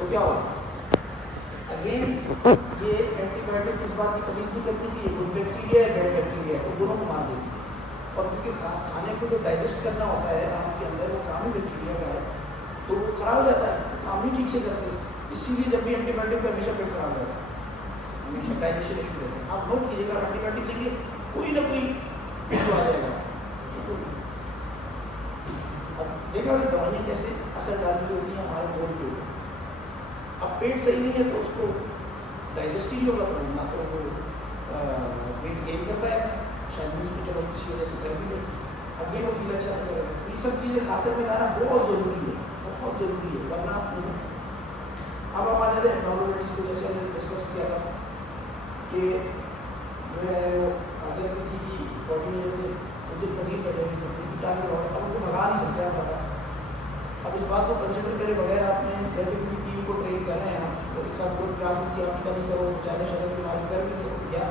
तो क्या होगा? अगेन ये एंटीबायोटिक इस बात की तमीज नहीं करती कि ये गुड बैक्टीरिया है, बैड बैक्टीरिया है, वो दोनों को मार देती है। और क्योंकि खाने को जो डाइजेस्ट करना होता है आम के अंदर, वो काम ही बैक्टीरिया का है, तो वो खराब हो जाता है, काम ही ठीक से करते हैं। इसीलिए जब भी एंटीबायोटिक पे हमेशा पेट खराब रहता है, हमेशा डाइजेशन इशू रहते हैं। आप नोट कीजिएगा, एंटीबायोटिक लेंगे कोई ना कोई इशू आ जाएगा। अब देखा दवाइयाँ कैसे असर डालती होती हैं हमारे बोर्ड के ऊपर। अब पेट सही नहीं है तो उसको डाइजेस्ट ही नहीं होगा, तो ना तो वो वेट गेन कर पाएगा, शायद भी उसको चलो किसी वजह से कर भी नहीं, आगे वो फील अच्छा नहीं करेगा। ये सब चीज़ें खाते में लाना बहुत ज़रूरी है, बहुत ज़रूरी है, वरना आप अब हम आ जाते हैं नॉर्मलिटीज़ को। जैसे हमने डिस्कस किया था कि जो है वो अगर किसी की बॉडी में जैसे मुझे तकलीफ पड़ जाएगी तो विटामिन और अब उनको भगा नहीं सकते आप। अब इस बात को कंसिडर करे बगैर आपने जैसे पूरी टीम को ट्रेन कर रहे हैं आप, तो एक साथ कोई क्लास होती है, आप नहीं करो चाहे शरीर बीमारी कर भी नहीं क्या,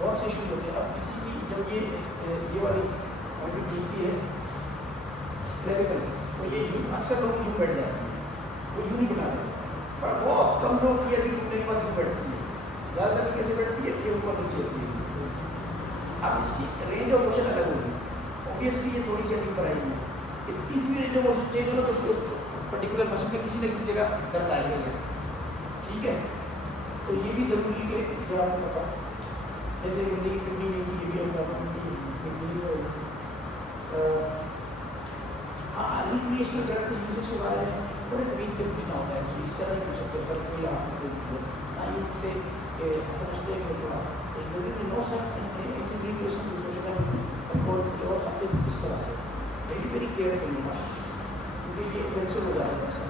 बहुत से इशूज होते हैं। अब किसी की जब ये वाली होती है क्लैरिकल, तो ये अक्सर लोग यूँ बैठ जाते हैं, वो यूँ नहीं बनाते, पर बहुत कम लोग की अभी टूटने के बाद यूँ बैठती है, ज़्यादातर कैसे बैठती है कि ऊपर नीचे होती है। अब इसकी रेंज ऑफ मोशन अलग होगी, ऑब्वियसली ये थोड़ी सी अभी पर आई है, इसी रेंज ऑफ मोशन चेंज होगा तो उसको पर्टिकुलर मशीन में किसी न किसी जगह दर्द आएगा, ठीक है। तो ये भी जरूरी है कि जो आपको पता जैसे बंदे की किडनी में ये भी होगा, हाँ रिक्रिएशनल ड्रग के यूजेस के बारे में बड़े तरीके से पूछना होता है कि इस तरह नहीं पूछ सकते सर कोई आपको ना यूज से समझते हैं थोड़ा तो नो सर इट्स रिक्रिएशन और कुछ और आपके इस तरह से वेरी वेरी केयरफुल होगा, क्योंकि ये ऑफेंसिव हो जाएगा सर,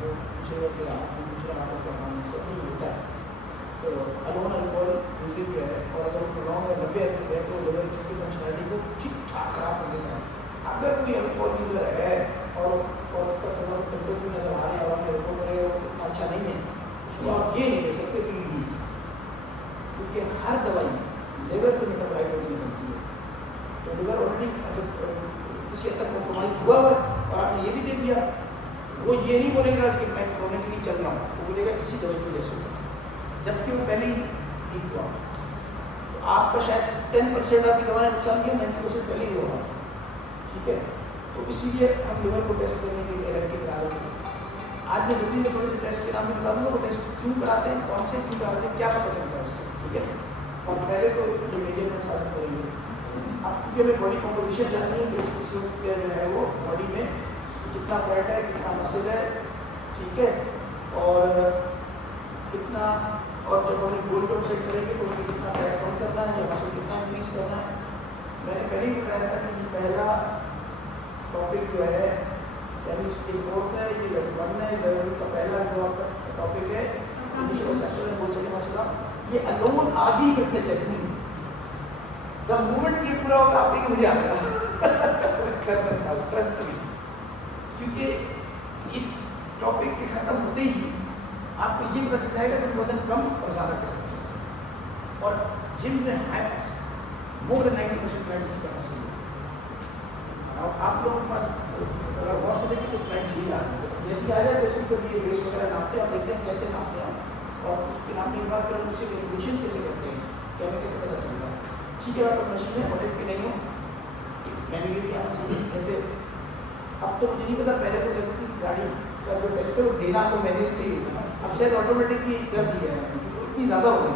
वो पूछेगा कि आपको पूछ रहा है आपका काम सब नहीं होता है। तो अलोन अल्कोहल यूजिंग जो है, और अगर वो लॉन्ग या लंबे अर्थ है तो लिवर की फंक्शनलिटी को ठीक ठाक खराब कर देता है। अगर कोई अल्कोहल यूजर है और उसका थोड़ा कंट्रोल भी नजर आ रहे हैं और आपने रिपोर्ट करेगा वो इतना अच्छा नहीं है, उसको आप ये नहीं दे सकते पीडीज, क्योंकि हर दवाई लेवर से मेटाबोलाइट होती निकलती है, तो लिवर ऑलरेडी किसी हद तक कॉम्प्रोमाइज हुआ हुआ और आपने ये भी दे दिया, वो ये नहीं बोलेगा कि मैं क्रोनिकली चल रहा हूँ, वो बोलेगा इसी दवाई की वजह से, जबकि वो पहले ही ठीक हुआ। तो आपका शायद 10% आपकी दवा ने नुकसान किया, 90% पहले ही होगा, ठीक है। तो इसीलिए हम लिवर को टेस्ट करने के लिए LFT करा रहे हैं। आज मैं जल्दी में थोड़े से टेस्ट के नाम भी बता दूँगा, वो टेस्ट क्यों कराते हैं, कौन से क्यों कराते हैं, क्या पता चलता है उससे, ठीक है। और पहले तो जो मेजरमेंट साथ करेंगे, अब क्योंकि हमें बॉडी कॉम्पोजिशन जाननी है कि इस वक्त जो है वो बॉडी में कितना फैट है, कितना मसल है, ठीक है, और कितना, और जब हम गोल टॉप सेट करेंगे तो उसमें कितना फैट कम करना है या मसल कितना इंक्रीज करना है। मैंने पहले ही बताया था कि पहला टॉपिक जो है यानी एक कोर्स है, ये लेवल 1 है, लेवल का पहला जो आपका टॉपिक है बोल सके मसला, ये अलोन आधी फिटनेस है। जब मूवमेंट ये पूरा होगा आप देखिए मुझे आता कर सकता हूँ, ट्रस्ट मी, क्योंकि इस टॉपिक के खत्म होते ही आपको ये पता चल जाएगा कि वजन कम और ज़्यादा कर सकते हैं, और जिम में हाई मोर देन 90% क्लाइंट्स का मसला है। आप लोग अगर बहुत से देखिए तो क्लाइंट्स भी आ रहे हैं, यदि आ जाए तो इसके ऊपर ये वेस्ट वगैरह नापते हैं और देखते हैं कैसे नापते हैं, और उसके नापने के बाद फिर हम उससे कैलकुलेशन कैसे करते हैं, तो हमें कैसे पता चलता है, ठीक है। आपका मशीन है मोटिव की नहीं हो, मैनुअली भी आना चाहिए। जैसे अब तो मुझे नहीं पता, पहले तो कहते थे गाड़ी का जो टेस्ट है वो देना आपको मैनुअल पे ही होता है, अब शायद ऑटोमेटिक भी कर दिया है, तो इतनी ज़्यादा हो गई,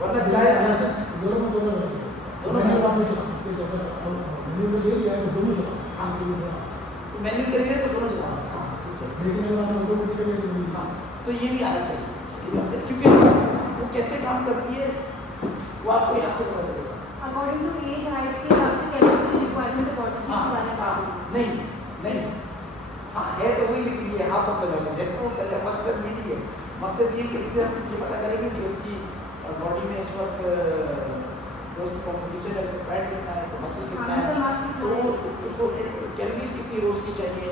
वरना चाहे दोनों मैन्यू करेंगे तो दोनों चला, हाँ, तो ये भी आना चाहिए, क्योंकि वो कैसे काम करती है वो आपको यहाँ से पता चलेगा। अकॉर्डिंग टू एज हाइट के हिसाब से कैलोरी रिक्वायरमेंट अकॉर्डिंग नहीं हाँ है तो वही लिख रही है, हाफ ऑफ द नॉलेज। मकसद ये नहीं है, मकसद ये कि इससे हम ये पता करेंगे कि उसकी बॉडी में इस वक्त कॉम्पोजिशन है, उसमें फैट कितना है, तो मसल कितना है, तो उसको कैलोरीज कितनी रोज की चाहिए।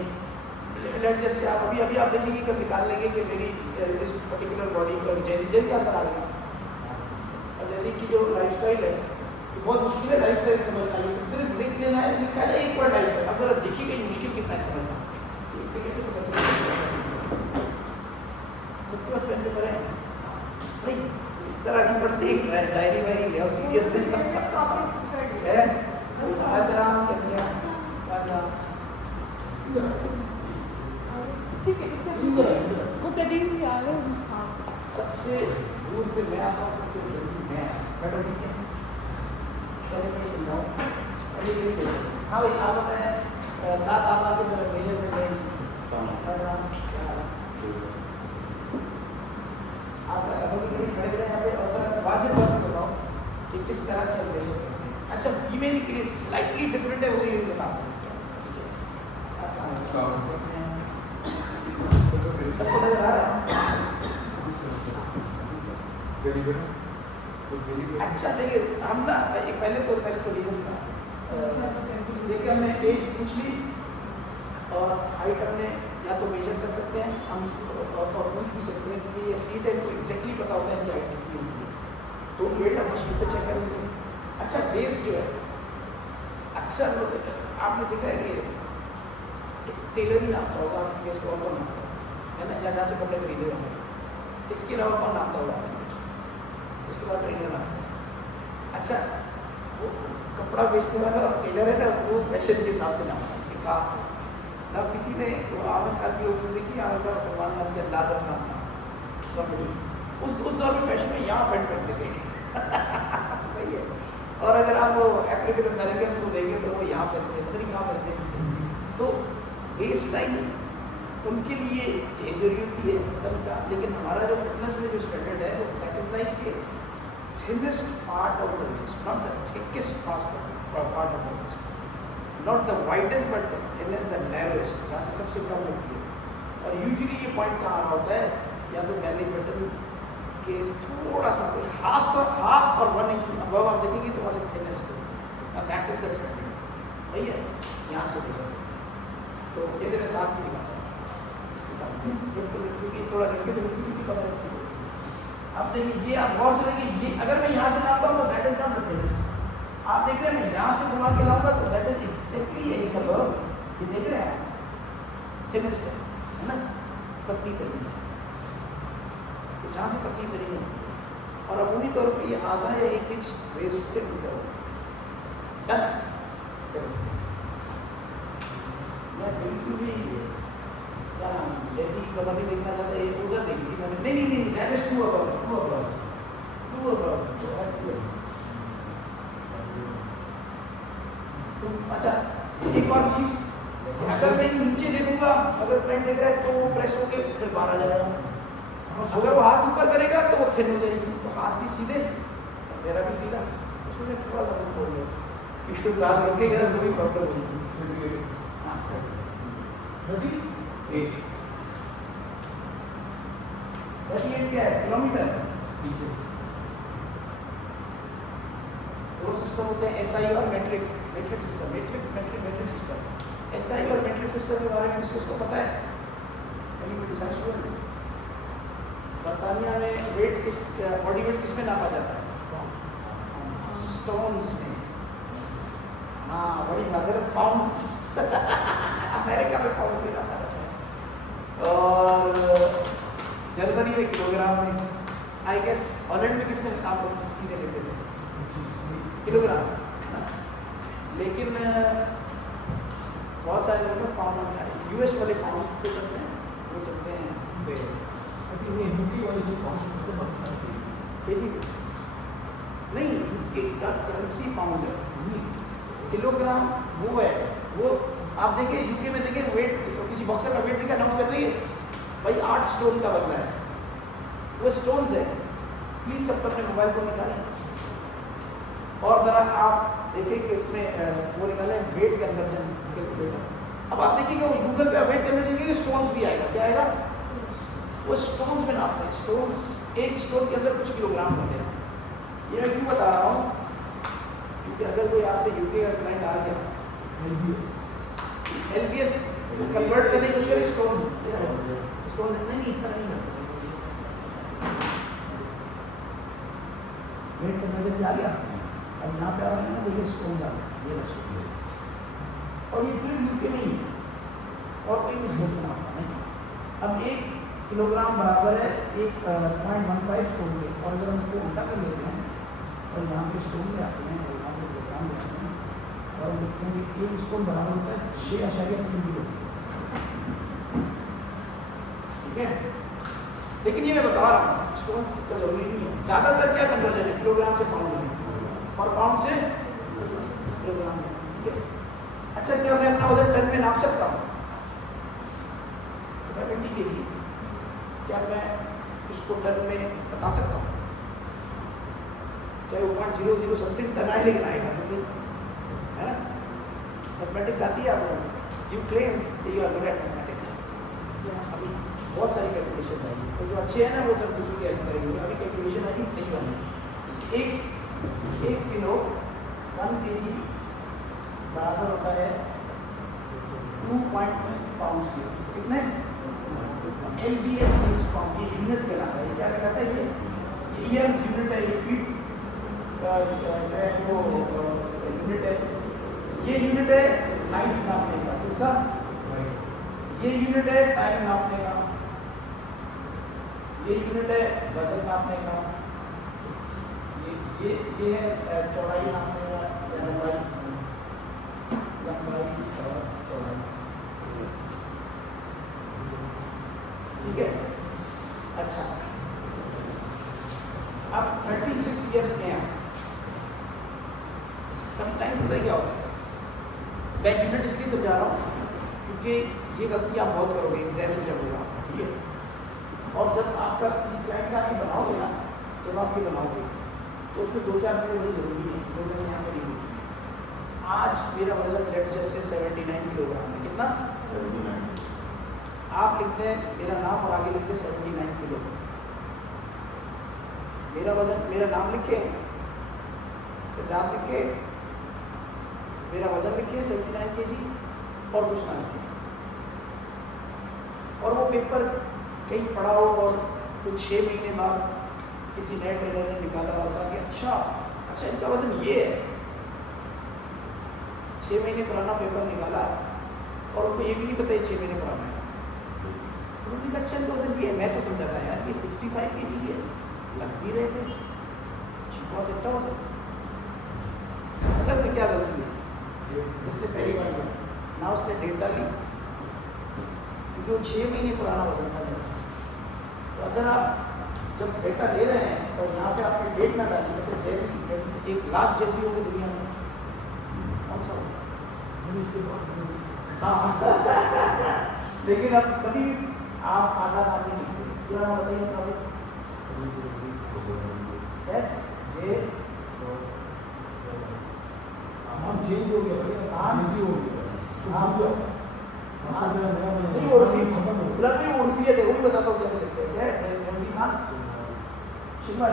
जैसे आप अभी आप देखेंगे कब निकाल लेंगे कि मेरी इस पर्टिकुलर बॉडी को जल्दी अंदर आ गया। अब जैसे की जो लाइफस्टाइल है बहुत मुश्किल है लाइफस्टाइल समझना, ये सिर्फ लिख लेना है, लिखा है एक बार लाइफस्टाइल, अब जरा देखिएगा ये मुश्किल कितना है समझना, तो इससे कैसे पता चलेगा। करते ही डायरी वायरी ले आओ सीरियस है। आसराम कैसे हैं? आसराम ठीक है वो कभी भी आ रहे हैं। सबसे दूर से मैं आता हूँ, सबसे जल्दी मैं बैठो नीचे। हाँ भाई आप बताएं, साथ आप आके जरा मेजर में गए आप अभी कहीं खड़े रहे यहाँ पे और जरा वहाँ से बात बताओ कि किस तरह से हम मेजर करते हैं। अच्छा फीमेल के लिए स्लाइटली डिफरेंट है, वो ये बताओ सबको नजर आ रहा है? अच्छा देखिए हम ना पहले तो रीजन था, देखिए हमने एज पूछ ली और हाइट हमने या तो मेजर कर सकते हैं हम और पूछ भी सकते हैं कि एथलीट है तो एग्जैक्टली पता होता है कि हाइट कितनी होती है, तो वेट हम मशीन पर चेक करेंगे। अच्छा वेस्ट जो है अक्सर लोग आपने देखा है कि टेलर ही नापता होगा, वेस्ट और कौन नापता है ना, या जहाँ से कपड़े खरीदे होंगे, इसके अलावा कौन नापता होगा? उसके बाद ट्रेनर नापता है। अच्छा वो कपड़ा बेचने वाला टेलर है ना, वो फैशन के हिसाब से नापता है कि कहाँ से ना, किसी ने वो आमिर खान की ओपन देखी, आमिर खान सलमान खान के अंदाज नापना उस दौर में फैशन में यहाँ पेंट करते थे सही है। और अगर आप वो अफ्रीकन अमेरिकन को देखें तो वो यहाँ पहनते हैं, पता नहीं कहाँ पहनते हैं। तो वेस्ट लाइन उनके लिए चेंज हो रही होती है पता नहीं कहाँ, लेकिन हमारा जो फिटनेस में जो स्टैंडर्ड है वो that is like thinnest part of the waist, not the thickest part of the waist, not the widest but the thinnest, the narrowest, जहाँ से सबसे कम होती है। और यूजुअली ये पॉइंट कहाँ आ रहा होता है, या तो बैली बटन के थोड़ा सा हाफ और 1 इंच अबव आप देखेंगे तो वहाँ से थिनेस्ट है, दैट इज द स्टैंडर्ड सही है। यहाँ से देखो तो ये मेरे साथ भी दिखाता है क्योंकि थोड़ा लड़के तो कमर अब देखिए ये आप गौर से देखिए, ये अगर मैं यहाँ से नापता हूँ तो that is not the thinnest. आप देख रहे हैं मैं यहाँ से घुमा के लाऊंगा तो दैट इज एक्जैक्टली यही सब ये देख रहे हैं थिनेस्ट है ना, पतली तरी तो जहाँ से पतली तरी होती है और अमूली तौर पर ये आधा या 1 इंच वेस्ट से नीचे होगा। चलो मैं बिल्कुल भी जैसी कबड्डी देखना चाहता है उधर देखी मैंने, नहीं दैट इज टू अबव अच्छा एक और चीज, अगर मैं नीचे देखूंगा, अगर क्लाइंट देख रहा है तो वो प्रेस होके फिर बाहर आ जाएगा, अगर वो हाथ ऊपर करेगा तो वो थिन हो जाएगी, तो हाथ भी सीधे चेहरा भी सीधा, उसमें थोड़ा सा बोल लो इसके साथ रुकेगा तो भी प्रॉब्लम होगी। 38 क्या है किलोमीटर, दो सिस्टम होते हैं एसआई और metric system, metric system. SI और मेट्रिक सिस्टम के बारे में किसको पता है? बर्तानिया में वेट किस बॉडी वेट किस में नापा जाता है? स्टोन्स में। हाँ बड़ी मदर पाउंड्स अमेरिका में पाउंड में नापा जाता है और जर्मनी में किलोग्राम में, आई गेस हॉलैंड में किस में आप लोग चीज़ें लेते थे? किलोग्राम, लेकिन बहुत सारे लोग पाउंड में खाए, यूएस वाले पाउंड पे चलते हैं, वो चलते हैं यूके वाले से पाउंड नहीं, यूके का करेंसी पाउंड है, किलोग्राम वो है। वो आप देखिए यूके में देखिए वेट, किसी बॉक्सर का वेट देखिए अनाउंस कर रही है भाई 8 स्टोन का बदला है, वो स्टोन्स है। प्लीज सब अपने मोबाइल फोन निकालें और जरा आप देखिए कि इसमें वो निकालें वेट कन्वर्जन कैलकुलेटर। अब आप देखिएगा वो गूगल पे वेट कन्वर्जन के स्टोन्स भी आएगा, क्या आएगा? वो स्टोन्स में नापते हैं, स्टोन्स एक स्टोन के अंदर कुछ किलोग्राम होते हैं। ये मैं क्यों बता रहा हूँ, क्योंकि अगर कोई आपसे यूके का क्लाइंट आ गया एलबीएस कन्वर्ट करने की उसके स्टोन नहीं इस तरह नहीं करते, वेट कन्वर्जन आ गया। अब यहाँ पे आ रहे हैं ना, देखिए स्टोन आ गया, ये और ये सिर्फ यूके में ही और कोई भी स्टोन नहीं। अब एक किलोग्राम बराबर है 1.15 स्टोन के। और अगर हम इसको उल्टा कर लेते हैं और यहाँ पे स्टोन ले आते हैं और यहाँ पे किलोग्राम ले आते हैं और हम देखते हैं कि 1 स्टोन बराबर होता है 6.3 किलो। ठीक है, लेकिन ये मैं बता रहा हूँ स्टोन का जरूरी नहीं है। ज़्यादातर क्या कन्वर्जन है किलोग्राम से पाउंड में और पाउंड से किलोग्राम में। ठीक है, अच्छा क्या मैं अपना वजन टन में नाप सकता हूँ? ठीक है, क्या मैं इसको टन में बता सकता हूँ? चाहे वो 0.00 समथिंग टन आए लेकिन आएगा, है ना? मैथमेटिक्स आती है आपको, you claim you are good at mathematics. अभी बहुत सारी कैलकुलेशन आएगी, तो जो अच्छे हैं ना वो तब दूसरी की हेल्प करेंगे। अभी कैलकुलेशन आएगी सही वाली। एक किलो 1 kg बराबर होता है 2.1 पाउंड के। कितने? LBS मीन्स पाउंड, ये यूनिट कहलाता है। क्या कहलाता है? ये ईयर यूनिट है, ये फीट वो यूनिट है। ये यूनिट है हाइट नापने का, किसका? ये यूनिट है टाइम नापने का, ये यूनिट है वजन नापने का, ये है चौड़ाई नापने का, लंबाई और चौड़ाई। ठीक है, अच्छा अब 36 ईयर्स के हैं। समटाइम पता है क्या होता है, मैं यूनिट इसलिए समझा रहा हूँ क्योंकि ये गलती आप बहुत करोगे एग्जाम में जब होगा। ठीक है, और जब आपका किसी क्लाइंट का आप बनाओगे ना, जब आप ये बनाओगे तो उसमें 2-4 चीज़ें बड़ी जरूरी है, जो मैंने यहाँ पर लिखी है। आज मेरा वजन लेट जैसे 79 किलोग्राम है। कितना? 79। आप लिखते हैं मेरा नाम और आगे लिखते हैं 79 किलो। मेरा वजन, मेरा नाम लिखे, सिद्धांत लिखे, मेरा वजन लिखे 79 kg और कुछ ना लिखे। और वो पेपर कहीं पड़ा हो और कुछ 6 महीने बाद किसी नए ट्रेनर ने निकाला होगा कि अच्छा इनका वजन ये है। 6 महीने पुराना पेपर निकाला और उनको ये भी नहीं पता ये 6 महीने पुराना है। उन्होंने कहा अच्छा इनका वजन ये है। मैं तो समझा था यार ये 65 kg है, लग भी रहे थे बहुत इतना हो सकता। मतलब में क्या गलती है? इसने पहली बार ना उसने डेट डाली क्योंकि वो 6 महीने पुराना वजन था मेरा। तो अगर आप जब डेटा ले रहे हैं और यहाँ पे आपने डेट ना डाली, जैसे 1 लाख जैसी होगी दुनिया में, कौन सा होगा? हाँ लेकिन अब कभी आप आधा नाम नहीं लिखते, पूरा नाम बताइए अपना। चेंज हो गया भाई, नाम इजी हो गया। नहीं उर्फियत है, वो भी बताता हूँ कैसे लिखते हैं। शिमला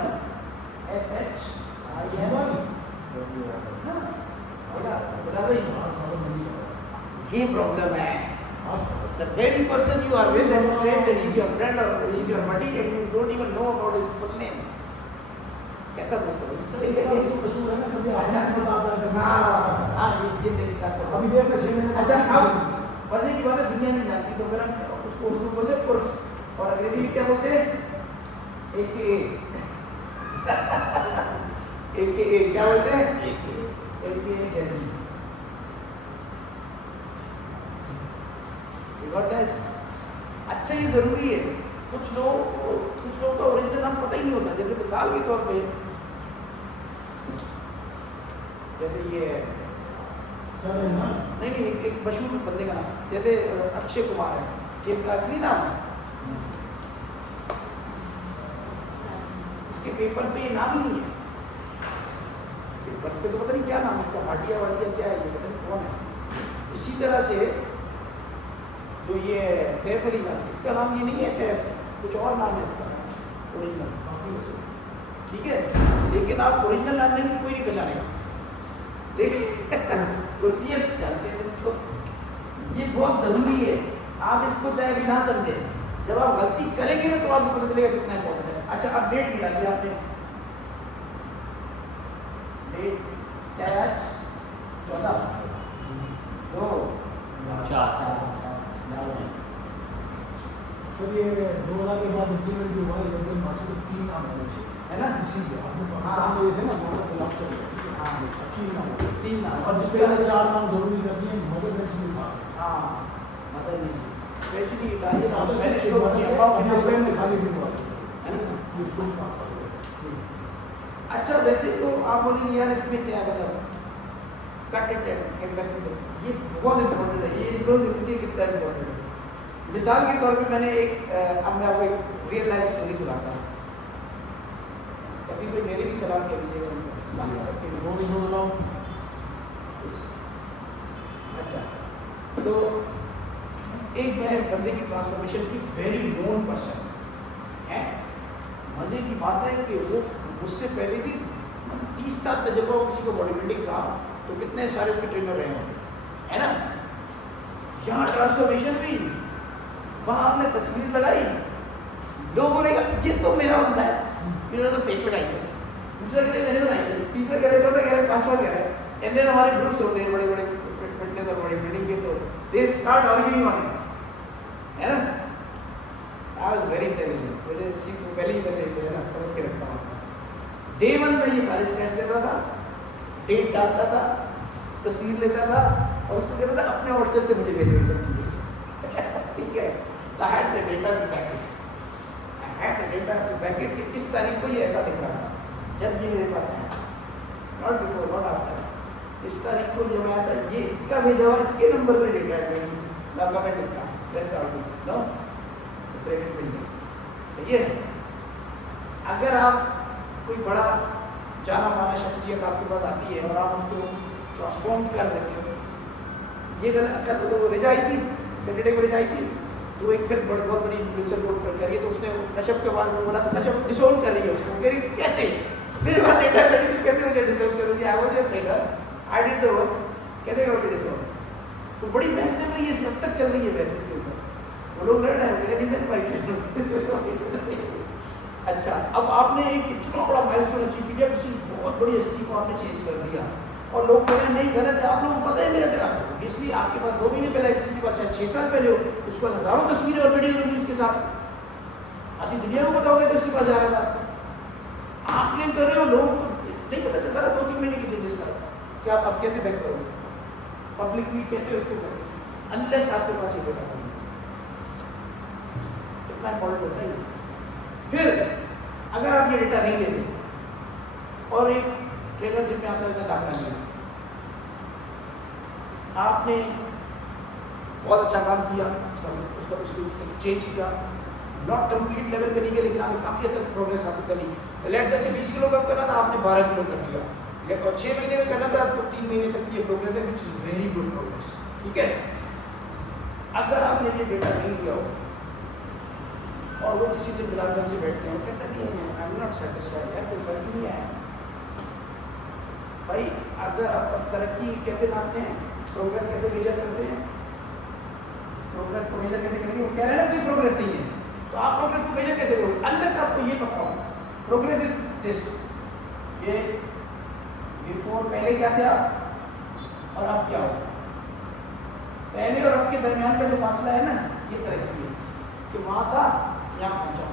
ये प्रॉब्लम है। The very person you are with and you claim that he is your friend or he is your buddy and you don't even know about his full name. कहता दोस्तों इसका तो कसूर है ना, कभी अच्छा बताता है। हाँ ये तरीका तो अभी देर में 6 महीने। अच्छा अब मजे की बात है, दुनिया नहीं जानती तो फिर हम उसको उर्दू बोलते उर्फ, और अंग्रेजी में क्या बोलते हैं? AKA क्या बोलते हैं? AKA अच्छा ये जरूरी है। कुछ लोगों का ओरिजिनल नाम पता ही नहीं होता। जैसे मिसाल के तौर पे जैसे ये नहीं एक मशहूर बंदे का नाम जैसे अक्षय कुमार है, ये असली नाम है, इसके पेपर पे ये नाम ही नहीं है। पेपर पे तो पता नहीं क्या नाम है इसका, भाटिया वाटिया क्या है, ये पता नहीं कौन है। इसी तरह से जो ये सैफ अली खान, इसका नाम ये नहीं है सैफ, कुछ और नाम है इसका ओरिजिनल। ठीक है, लेकिन आप ओरिजिनल नाम लेंगे कोई नहीं पहचानेगा। लेकिन जानते हैं तो ये बहुत जरूरी है। आप इसको चाहे भी ना समझे, जब आप गलती करेंगे ना तो आपको पता चलेगा कितना इम्पोर्टेंट है। अच्छा अब डेट मिला दिया आपने, डेट क्या है आज? 14 2 4 सर ये 2000 के बाद इम्प्लीमेंट जो हुआ है ये मासिक 3 नाम होने चाहिए है ना? इसीलिए आपने पाकिस्तान में जैसे ना बहुत खिलाफ चल रहे हैं हाँ 3 नाम होने चाहिए। 3 नाम और जिसके लिए 4 नाम जरूरी करती है मदर नेक्स्ट भी था हाँ मतलब स्पेशली इटालियन और मैंने स्पेनिश को अपने स्पेन में खाली नहीं हुआ है ना? ये फुल पास आ गया। अच्छा वैसे तो आप बोलेंगे यार इसमें क्या मतलब cut it and get back to ये बहुत इम्पोर्टेंट है, ये रोज मुझे कितना इम्पोर्टेंट है। मिसाल के तौर पे मैंने अब मैं आपको एक रियल लाइफ स्टोरी सुनाता हूँ, कभी कोई मेरी भी सलाह कर लीजिएगा। रोज बोल अच्छा तो एक मैंने बंदे की ट्रांसफॉर्मेशन की, वेरी नोन पर्सन है। मजे की बात है कि वो मुझसे पहले भी 30 साल तजुर्बा हो किसी को बॉडी बिल्डिंग का, तो कितने सारे उसके ट्रेनर रहे होंगे, है ना? यहाँ ट्रांसफॉर्मेशन हुई, वहाँ हमने तस्वीर लगाई, लोगों ने कहा ये तो मेरा बंदा है, इन्होंने तो फेक लगाई है। दूसरा कह रहे मैंने बनाई है, तीसरा कह रहे चौथा कह रहे पांचवा कह रहे, एंड देन हमारे ग्रुप्स होते हैं बड़े बड़े फिटनेस और बॉडी बिल्डिंग के, तो they start arguing on it, है ना? आई वाज वेरी इंटेलिजेंट, मुझे इस चीज़ को पहले ही मैंने ना समझ के रखा हुआ था। डे 1 में ये सारे स्टेट्स लेता था, डेट डालता था, तस्वीर लेता था और उसको कहता था अपने व्हाट्सएप से मुझे भेजो सब चीज़ें ठीक है। I had the data to back it. I had the data to back it कि इस तारीख को ये ऐसा दिख रहा था जब ये मेरे पास आया, not before, not after. इस तारीख को जब आया था ये इसका भेजा हुआ, इसके नंबर पे डेटा है, now come and discuss. Let's argue. No? Credit मिल गया, सही है। अगर आप कोई बड़ा जाना माना शख्सियत आपके पास आती है और आप उसको ट्रांसफॉर्म कर देते हो, ये गलत कर तो रिजा आई थी, सैटरडे को रिजा आई थी, तो एक फिर बहुत बड़ी इन्फ्लुएंसर बोर्ड पर करिए, तो उसने कश्यप के बाद बोला तो कश्यप डिसोन कर रही है उसको, कह रही कहते मेरे पास डेटा लड़ी थी, कहते मुझे डिसोन करोगी, I was your trainer, I did the work, कहते करोगे डिसोन। तो बड़ी बहस चल रही है, कब तक चल रही है बहस इसके ऊपर, वो लोग लड़ रहे हैं, मेरे नहीं फाइट। अच्छा अब आपने एक इतना बड़ा माइलस्टोन अचीव किया, किसी बहुत बड़ी हस्ती को आपने चेंज कर दिया और लोग कह रहे हैं नहीं गलत है, आप लोगों को पता है मेरा ट्रेनर, इसलिए आपके पास 2 महीने पहले किसी के पास 6 साल पहले हो, उसको हजारों तस्वीरें और वीडियो होगी उसके साथ, आधी दुनिया को पता होगा कि उसके पास जा रहा था। आप क्लेम कर रहे हो, लोगों को नहीं पता चलता रहा 2-3 महीने की चेंजेस का, क्या आप अब कैसे बैक करोगे, पब्लिकली कैसे उसको करोगे, अनलेस आपके पास ये डेटा होगा। कितना इंपॉर्टेंट होता है। फिर अगर आप ये डेटा नहीं लेते और एक ट्रेनर जिम में आता है उसका दाखिला लिया, आपने बहुत अच्छा काम किया, उसको चेंज किया, नॉट कंप्लीट लेवल पे नहीं गया लेकिन आपने काफ़ी हद तक प्रोग्रेस हासिल करी। लेट जैसे 20 किलो कम करना था, आपने 12 किलो कर लिया, और 6 महीने में करना था तो 3 महीने तक ये प्रोग्रेस है, which is very good progress, ठीक है। अगर आपने ये डेटा नहीं लिया हो और वो किसी दिन बिलाल से बैठते हैं, कहता नहीं है आई एम नॉट सेटिस्फाइड, यार कोई फर्क ही नहीं आया भाई। अगर आप तरक्की कैसे मानते हैं, प्रोग्रेस कैसे मेजर करते हैं, प्रोग्रेस को मेजर कैसे करेंगे, वो कह रहे हैं ना कोई प्रोग्रेस नहीं है, तो आप प्रोग्रेस को मेजर कैसे करोगे, अनलेस आपको ये पता हो प्रोग्रेस इज दिस, ये बिफोर पहले क्या था और अब क्या हो, पहले और अब के दरमियान का जो फासला है ना, ये तरक्की है कि वहाँ था यहाँ पहुँचा।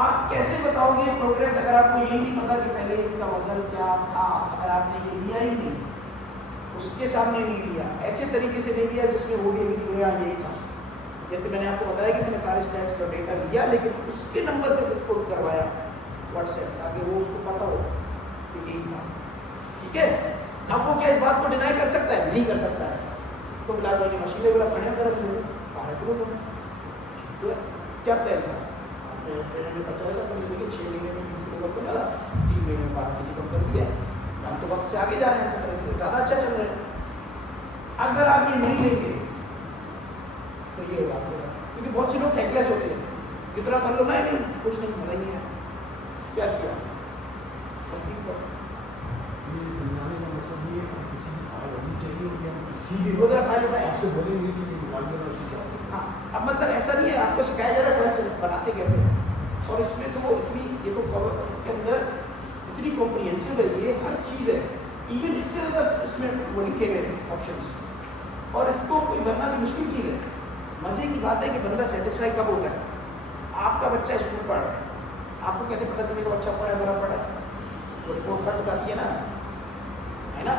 आप कैसे बताओगे प्रोग्रेस अगर आपको यही नहीं पता कि पहले इसका वजन क्या था, अगर आपने ये लिया ही नहीं, उसके सामने नहीं लिया, ऐसे तरीके से नहीं लिया जिसमें वो भी यही था। जैसे मैंने आपको बताया कि मैंने सारे स्टैट्स का डेटा लिया लेकिन उसके नंबर से रिपोर्ट करवाया व्हाट्सएप, ताकि वो उसको पता हो कि यही था, ठीक है। अब वो क्या इस बात को डिनाई कर सकता है, नहीं कर सकता है, तो बिलाल भाई ने मशीनें बोला खड़े कर 12 किलो तो क्या प्लान था, ट्रेनर ने 50 कर लिया, लेकिन 6 महीने में 20 किलो कम डाला, 3 महीने में 12 केजी कम कर दिया, हम तो वक्त से आगे जा रहे हैं, तो ज़्यादा अच्छा चल रहा है। अगर आप ये नहीं लेंगे तो ये होगा आपको, क्योंकि बहुत से लोग थैंकलेस होते हैं, जितना कर लो ना कुछ नहीं भला ही है, क्या किया ये समझाने का मकसद ये है कि किसी की फाइल होनी चाहिए कि हम किसी भी वो जरा फाइल उठाए आपसे बोलेंगे कि ये निकाल देना उसकी जॉब। हाँ, अब मतलब ऐसा नहीं है आपको सिखाया जा रहा है फाइल बनाते कैसे हैं, और इसमें तो वो इतनी ये तो कवर इसके अंदर इतनी कॉम्प्रिहेंसिव है, ये हर चीज़ है, इवन इससे ज़्यादा इसमें वो लिखे गए ऑप्शंस, और इसको कोई भरना भी मुश्किल चीज़ है। मज़े की बात है कि बंदा सेटिस्फाई कब होता है, आपका बच्चा स्कूल पढ़ रहा है, आपको कैसे पता चलेगा अच्छा पढ़ा है बुरा पढ़ा है? वो रिपोर्ट कार्ड बताती है ना, है ना?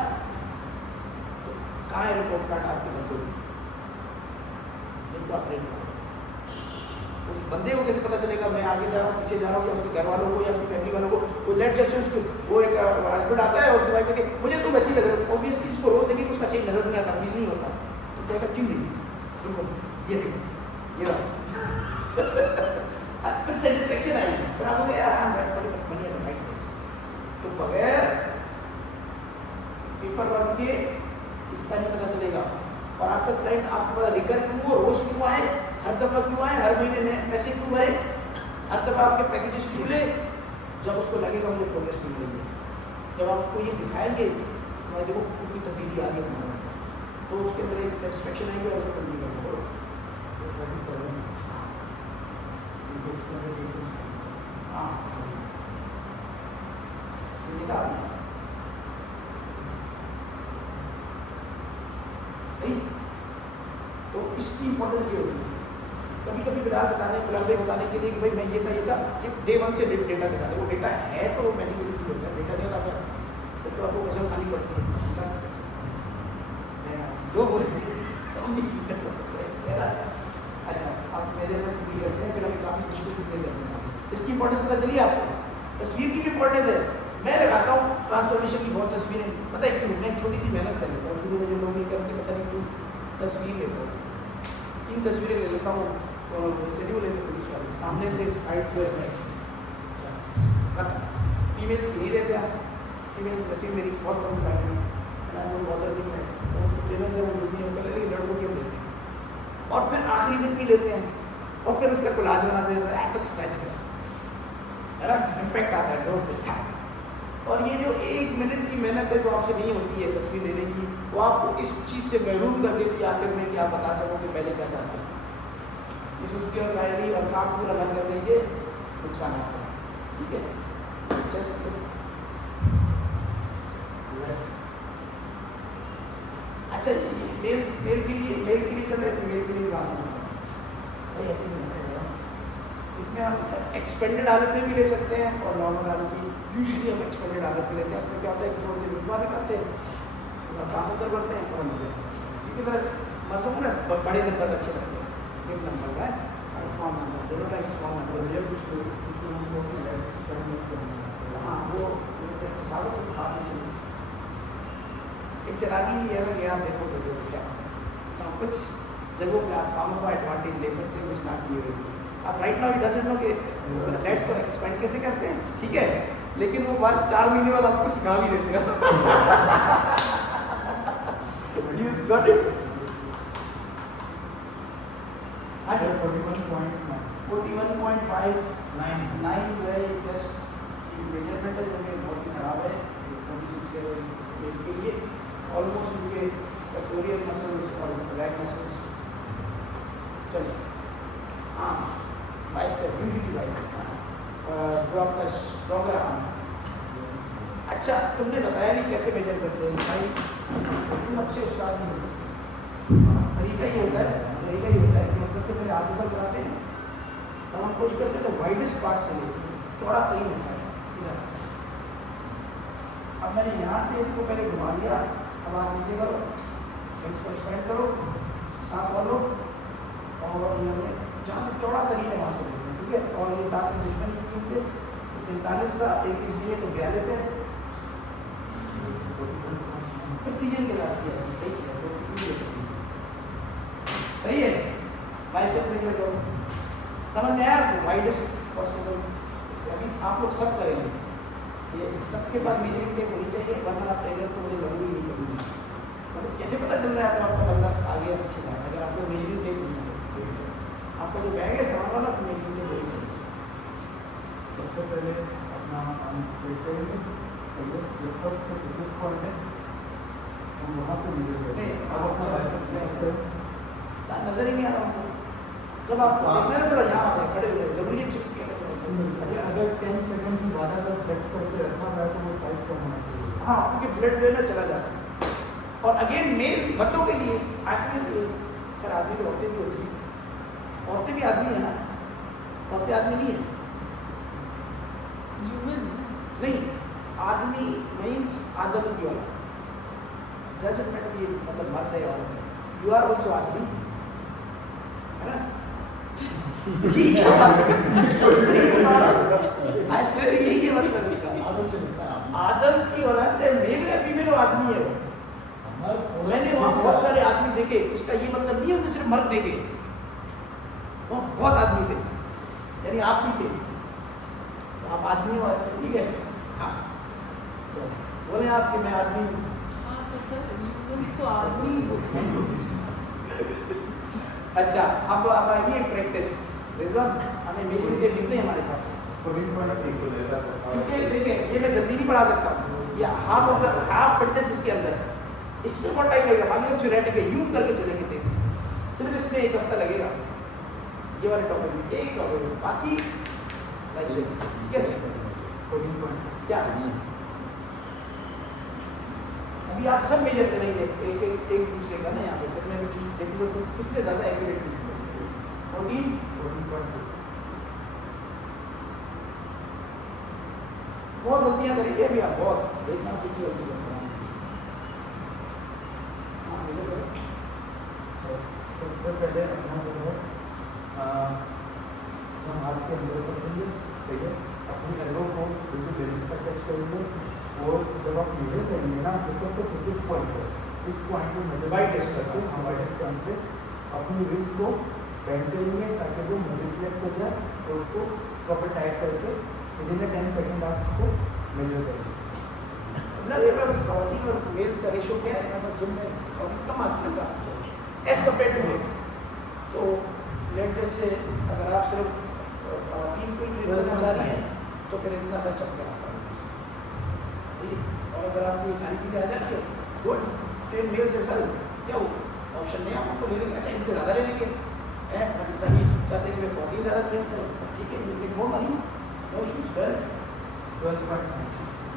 तो कहाँ है रिपोर्ट कार्ड आपके बच्चों की, जिनको आप ट्रेन करो? उस बंदे को कैसे पता चलेगा मैं आगे जा रहा हूँ पीछे जा रहा हूँ, या उसके घर वालों को या उसकी फैमिली वालों को? वो लेट जैसे उसको वो एक हस्बैंड आता है और उसकी वाइफ कहती है मुझे तुम वैसे ही लग रहे हो, ऑब्वियसली उसको रोज देखिए उसका चेंज नजर नहीं आता, फील नहीं होता, तो कहेगा क्यों नहीं? ये देखो ये रहा सेटिस्फेक्शन आएगी, फिर आप बोले यार हम मनी एट राइट प्लेस। तो बगैर पेपर वर्क के इसका नहीं पता चलेगा। और आपका क्लाइंट आपको पता रिकर क्यों हो, रोज क्यों आए, हर दफा क्यों आए, हर महीने नए पैसे क्यों भरे, हर दफा आपके पैकेजेस क्यों ले? जब उसको लगेगा मुझे प्रोग्रेस मिल रही है, जब आप उसको ये दिखाएंगे मैं देखो पूरी तब्दीली आ गई तुम्हारा, तो उसके अंदर एक सेटिस्फेक्शन आएगी और उसको कंटिन्यू करो। हाँ नहीं, तो इसकी इंपॉर्टेंस ये होती है। कभी कभी बिलाल बताने के लिए कि भाई मैं ये था डे वन से डेटा दिखा दे, वो डेटा है तो मैजिकली फील होता है, डेटा नहीं होता तो आपको कसम खानी पड़ती है जो बोले अच्छा आप मेजरमेंट्स भी करते हैं, फिर अभी काफ़ी मुश्किल चीज़ें करते हैं। इसकी इंपॉर्टेंस पता चली आपको? तस्वीर की भी इंपॉर्टेंस है। मैं लगाता हूँ ट्रांसफॉर्मेशन की बहुत तस्वीरें, पता है क्यों? मैं छोटी सी मेहनत कर लेता हूँ, शुरू में जो लोग नहीं करते पता नहीं क्यों तस्वीर लेता हूँ, 3 तस्वीरें ले लेता हूँ शेड्यूल लेते पुलिस वाले सामने से साइड से फीमेल्स की नहीं लेते हैं, फीमेल तस्वीर मेरी बहुत कम टाइम है वो बॉर्डर नहीं है लड़कों की लेते हैं, और फिर आखिरी दिन भी लेते हैं और फिर उसका कोलाज बना देते हैं स्क्रैच कर, है ना, इम्पैक्ट आता है। और ये जो 1 मिनट की मेहनत है जो आपसे नहीं होती है तस्वीर लेने की, वो आपको इस चीज़ से महरूम कर देती है आखिर में कि आप बता सको कि पहले क्या चाहते हैं। इस उसकी और डायरी और काम पूरा न करने के नुकसान आता है, ठीक है? अच्छा मेल के लिए चल रहे थे, मेल के लिए बात इसमें हम एक्सपेंडेड हालत में भी ले सकते हैं और नॉर्मल हालत में। यूजुअली हम एक्सपेंडेड हालत में लेते हैं, तो क्या होता है कि थोड़ी देर रुकवा निकालते हैं, काम अंदर बढ़ते हैं और मिलते हैं, ठीक है? मतलब ना बड़े नंबर अच्छे लगते हैं, एक नंबर का स्मॉल नंबर दोनों का स्मॉल नंबर हाँ वो एक चलाकी भी है कि आप देखो तो क्या कुछ जगहों पे आप कामों का एडवांटेज ले सकते हैं, कुछ ना किए हुए आप राइट नाउ डजंट नो कि लेट्स को एक्सपेंड कैसे करते हैं, ठीक है? लेकिन वो बात 4 महीने बाद आपको सिखा भी देते हैं। You got it? 41.59 जो है जस्ट मेजरमेंट है जो कि बहुत ही खराब है 46 के लिए ऑलमोस्ट उनके फैक्टोरियल मसल्स और बैक मसल्स। चलिए हाँ बाइक का ब्यूटी बाइक जो आपका स्ट्रॉन्गर आर्म। अच्छा तुमने बताया नहीं कैसे मेजर करते हैं भाई, तुम अच्छे उस्ताद नहीं होते। तरीका ही होता है कि हम सबसे पहले आगे पर कराते हैं तब हम कोशिश करते हैं तो वाइडेस्ट पार्ट से लेते हैं, चौड़ा कहीं होता है। अब मैंने यहाँ से इसको पहले घुमा लिया, अब आप नीचे करो, इसको एक्सपेंड करो, सांस और लो और जहाँ चौड़ा करीब है वहाँ से लेते हैं, ठीक है? और ये साथ में दुश्मनी की से 45 का एक इसलिए तो 42 है, सीजन के साथ किया सही है। बाइसेप ट्रेनिंग करो, समझ में आया आपको? वाइडेस्ट पॉसिबल अभी आप लोग सब करेंगे, ये सबके पास मेजरिंग टेप होनी चाहिए, वरना आप ट्रेनर तो मुझे जरूरी नहीं करूँगी। मतलब कैसे पता चल रहा है आपको आपका बंदा आगे या पीछे जाए अगर आपको मेजरिंग टेप नहीं है? आपका जो बैग है सामान वाला तो मेजरिंग टेप होनी चाहिए। सबसे पहले अपना स्ट्रेट करेंगे, जो सबसे बिगेस्ट पॉइंट है हम वहाँ से मेजर करेंगे। अब अपना बाइसेप नजर ही नहीं आ रहा हमको, जब आपको देखना है थोड़ा यहाँ आ जाए खड़े हुए, जरूरी है चिपके अगर 10 सेकंड से ज़्यादा अगर फ्लेक्स करके रखना है तो वो साइज कम होना चाहिए। हाँ क्योंकि ब्लड जो है ना चला जाता है। और अगेन मेल बच्चों के लिए आदमी खैर आदमी तो औरतें भी होती हैं, औरतें भी आदमी है ना, तौते आदमी नहीं है। ह्यूमन नहीं, आदमी मीन्स आदमी वाला, जैसे मैटर ये मतलब मर्द है औरत है, यू आर ऑल्सो आदमी, है ना? ये क्या बात है? सही बता रहा हूँ। ऐसे यही है मतलब इसका। आदम से मिलता है आदम की औलाद चाहे मेल या फीमेल हो, आदमी है वो। मैंने वहाँ बहुत सारे आदमी देखे, इसका ये मतलब नहीं है कि सिर्फ मर्द देखे, वहाँ बहुत आदमी थे, यानी आप भी थे, तो आप आदमी हो ऐसे, ठीक है? हाँ, तो बोले आप कि मैं आदमी हूँ। हाँ तो सर ह्यूमन तो आदमी अच्छा, अब आइए प्रैक्टिस। रिजवान, हमें मेजरिंग टेप लिखते हैं हमारे पास, 14.3 को देता है। क्योंकि देखिए ये मैं जल्दी नहीं पढ़ा सकता, या हाफ फिटनेस इसके अंदर है, इसमें बहुत टाइम लगेगा, बाकी हम थ्योरेटिक है, यूं करके चलेंगे तेजी से, सिर्फ इसमें 1 हफ्ता लगेगा ये वाले टॉपिक में, एक टॉपिक में, बाकी लाइक दिस, ठीक है? 14. क्या अभी आप सब मेजर करेंगे एक दूसरे का ना, यहाँ पे फिर मैं देखूँगा तो किसने ज़्यादा एक्यूरेट 14 14.2 बहुत गलतियाँ करेंगे अभी आप, बहुत देखना कितनी गलती करते हैं। हाँ मेजर करें। सबसे पहले अपना जो है हम हाथ के अंदर रखेंगे, ठीक है? अपनी एल्बो को बिल्कुल बेरिंग से टच करेंगे, और जब आप मेजर करेंगे ना तो सबसे इस पॉइंट पर, इस पॉइंट पर मेजर Right wrist करके हम वाइट पॉइंट पे अपनी रिस्ट को बेंड करेंगे ताकि वो मसल फ्लेक्स हो जाए, और उसको प्रॉपर टाइट करके विदिन 10 सेकंड आप उसको मेजर करेंगे। ना ये मैं खवातीन और मेल्स का रेशो क्या है, मतलब जिम में खवातीन कम आती है एज कम्पेयर टू मेल, तो लेट जैसे अगर आप सिर्फ खवातीन को ही करना चाह रही हैं तो फिर इतना खर्चा करना पड़ेगा, और अगर आपको ये खाने की आ जाती है good, train males as well, क्या वो ऑप्शन नहीं आपको ले लेंगे, अच्छा इनसे ज़्यादा ले लेंगे, मतलब सही चाहते हैं कि प्रोटीन ज़्यादा ट्रेन करें, ठीक है, will more money, no issues, well 12.9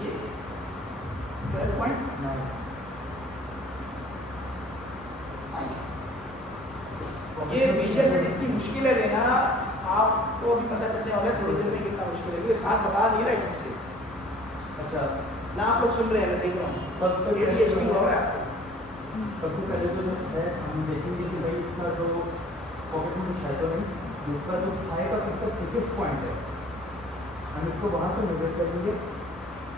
ये 12.9 ये मेजरमेंट इतनी मुश्किल है लेना, आपको भी पता चलने वाला है थोड़ी देर में कितना मुश्किल है, ये साथ बता नहीं रहा है ठीक से। अच्छा, ना आप लोग सुन रहे हैं, मैं देख रहा हूँ, सबसे ADHD हो रहा है आपको। सबसे पहले जो है हम देखेंगे कि भाई इसका जो पॉकेट में शेडो है, जिसका जो थाई का सबसे थिकेस्ट पॉइंट है, हम इसको वहाँ से मेजर करेंगे।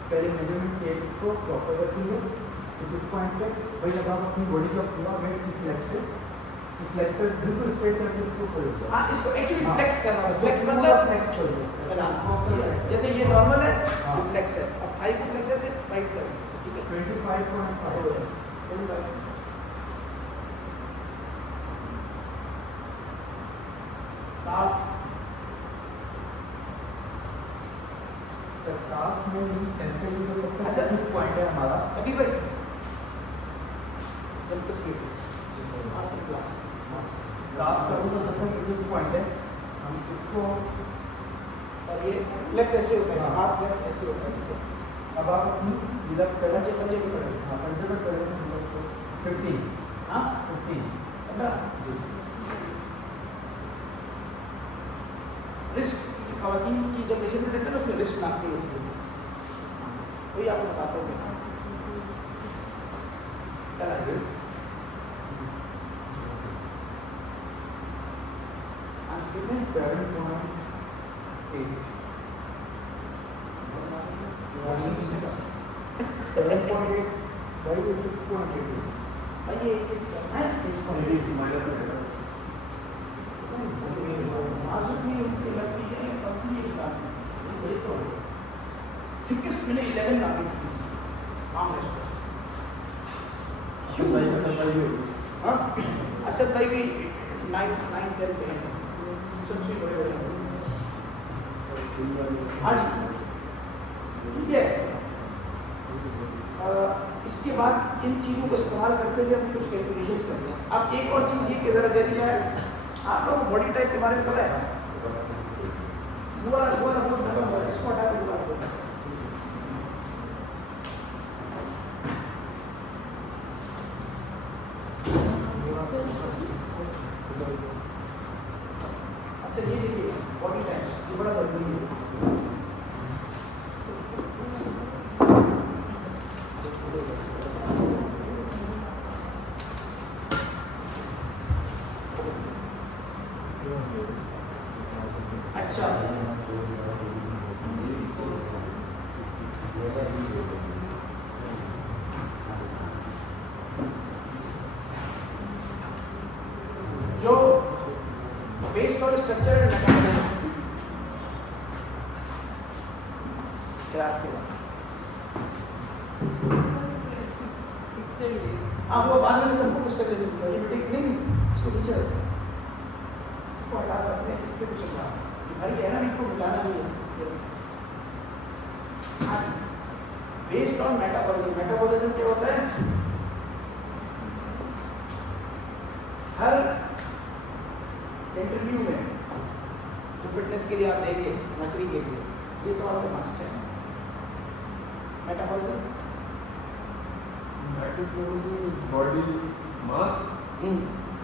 पहले मेजरमेंट टेप इसको प्रॉपर रखेंगे थिकेस्ट पॉइंट पे, भाई जब आप अपनी बॉडी का पूरा वेट इस लेग पे बिल्कुल स्ट्रेट करके इसको करेंगे। हाँ, इसको एक्चुअली फ्लेक्स करना है, फ्लेक्स मतलब फ्लेक्स कर दो, जैसे ये नॉर्मल है, हाँ। ये फ्लेक्स है, अब थाई को फ्लेक्स करते हैं, टाइट करें, ठीक है? 25.5 काफ काफ में ऐसे ही जो सबसे अच्छा। थिकेस्ट पॉइंट है हमारा, अभी भाई बिल्कुल सही है। काफ का जो सबसे थिकेस्ट पॉइंट है, हम इसको और ये फ्लेक्स ऐसे होता है, हाँ। हाफ फ्लेक्स ऐसे होता है, ठीक है? अब आप अपनी लीलक पहले पंजे पंजे भी करें, हाँ पंजे में करेंगे 15 हाँ 15 15 जी रिस्क खवातीन की जब मेजरमेंट लेते हैं ना उसमें रिस्क नापनी होती है, वही आपको बताता हूँ मैं। चला दिस कितने 7.8 7.8 by 6.8 भाई ये एक करना है, नाजुक नहीं उनकी लगती है, पतली है बात, ये तो थिकनेस मैंने 11 नापी थी, आम हाँ असद भाई भी 9-10 पे हैं, सबसे बड़े बड़े हैं। हाँ जी ठीक है। इसके बाद इन चीज़ों को इस्तेमाल करते हुए हम कुछ कैलकुलेशंस करते हैं। अब एक और चीज़ ये कि ज़रा दे दिया है, आप लोगों को बॉडी टाइप के बारे में पता है? इसको हटा के दोबारा बोलना। अच्छा ये देखिए बॉडी टाइप अच्छा जो based on structure and mechanism class के बाद हाँ वो बाद में सबको पुस्तक दे दूंगा ये बेटे नहीं इसको पीछे रखो इसको हटा करते हैं इसके पीछे का भाई है ना इसको मिलाना नहीं है बेस्ड ऑन मेटाबॉलिज्म मेटाबॉलिज्म क्या होता है हर इंटरव्यू में जो फिटनेस के लिए आप देंगे नौकरी के लिए ये सवाल तो मस्ट है metabolism is body mass.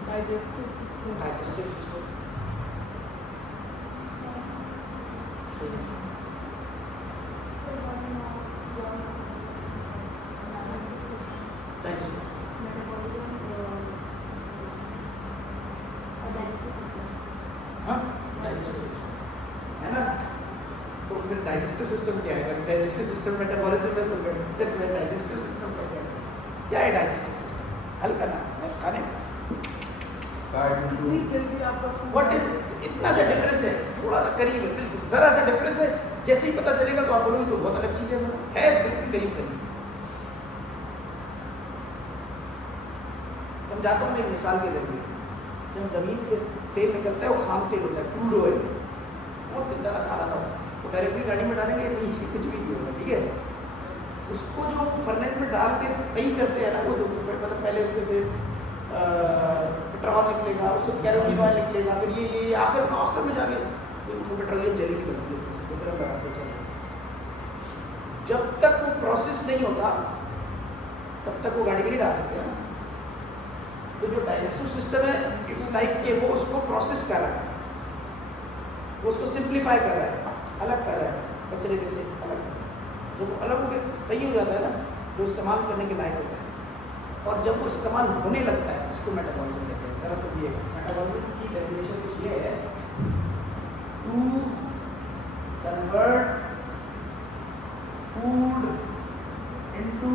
digestive system. Digestive system हाँ डाइजेस्टिव है ना तो फिर डाइजेस्टिव सिस्टम क्या है डाइजेस्टिव सिस्टम मेटाबॉलिज्म में तो फिर डाइजेस्टिव सिस्टम क्या है डाइजेस्टिव सिस्टम हल करना है खाने व्हाट इज इतना सा डिफरेंस है थोड़ा सा करीब है बिल्कुल जरा सा डिफरेंस है जैसे ही पता चलेगा तो आप बोलोगे तो बहुत अलग चीज है बिल्कुल करीब करीब समझाता हूँ एक मिसाल के जरिए जब जमीन से तेल निकलता है वो खाम तेल होता है क्रूड ऑयल बहुत गंदा खाना होता है वो डायरेक्टली गाड़ी में डालेंगे नहीं कुछ भी नहीं होगा ठीक है उसको जो फर्नेस में डाल के सही करते हैं ना वो मतलब पहले उसमें से पेट्रोल निकलेगा उससे कैरोसिन ऑयल निकलेगा फिर ये आखिर में जाके उनको पेट्रोलियम जेली निकलती है उतना लगाते चले जब तक वो प्रोसेस नहीं होता तब तक वो गाड़ी में नहीं डाल सकते हैं तो जो डाइजेस्टिव सिस्टम है इट्स लाइक कि वो उसको प्रोसेस कर रहा है वो उसको सिंप्लीफाई कर रहा है अलग कर रहा है कचरे में से अलग कर रहा है जब वो अलग होकर सही हो जाता है ना जो इस्तेमाल करने के लायक होता है और जब वो इस्तेमाल होने लगता है उसको मेटाबॉलिज्म कहते हैं तरफ तो ये मेटाबॉलिज्म की डेफिनेशन कुछ ये है to convert food into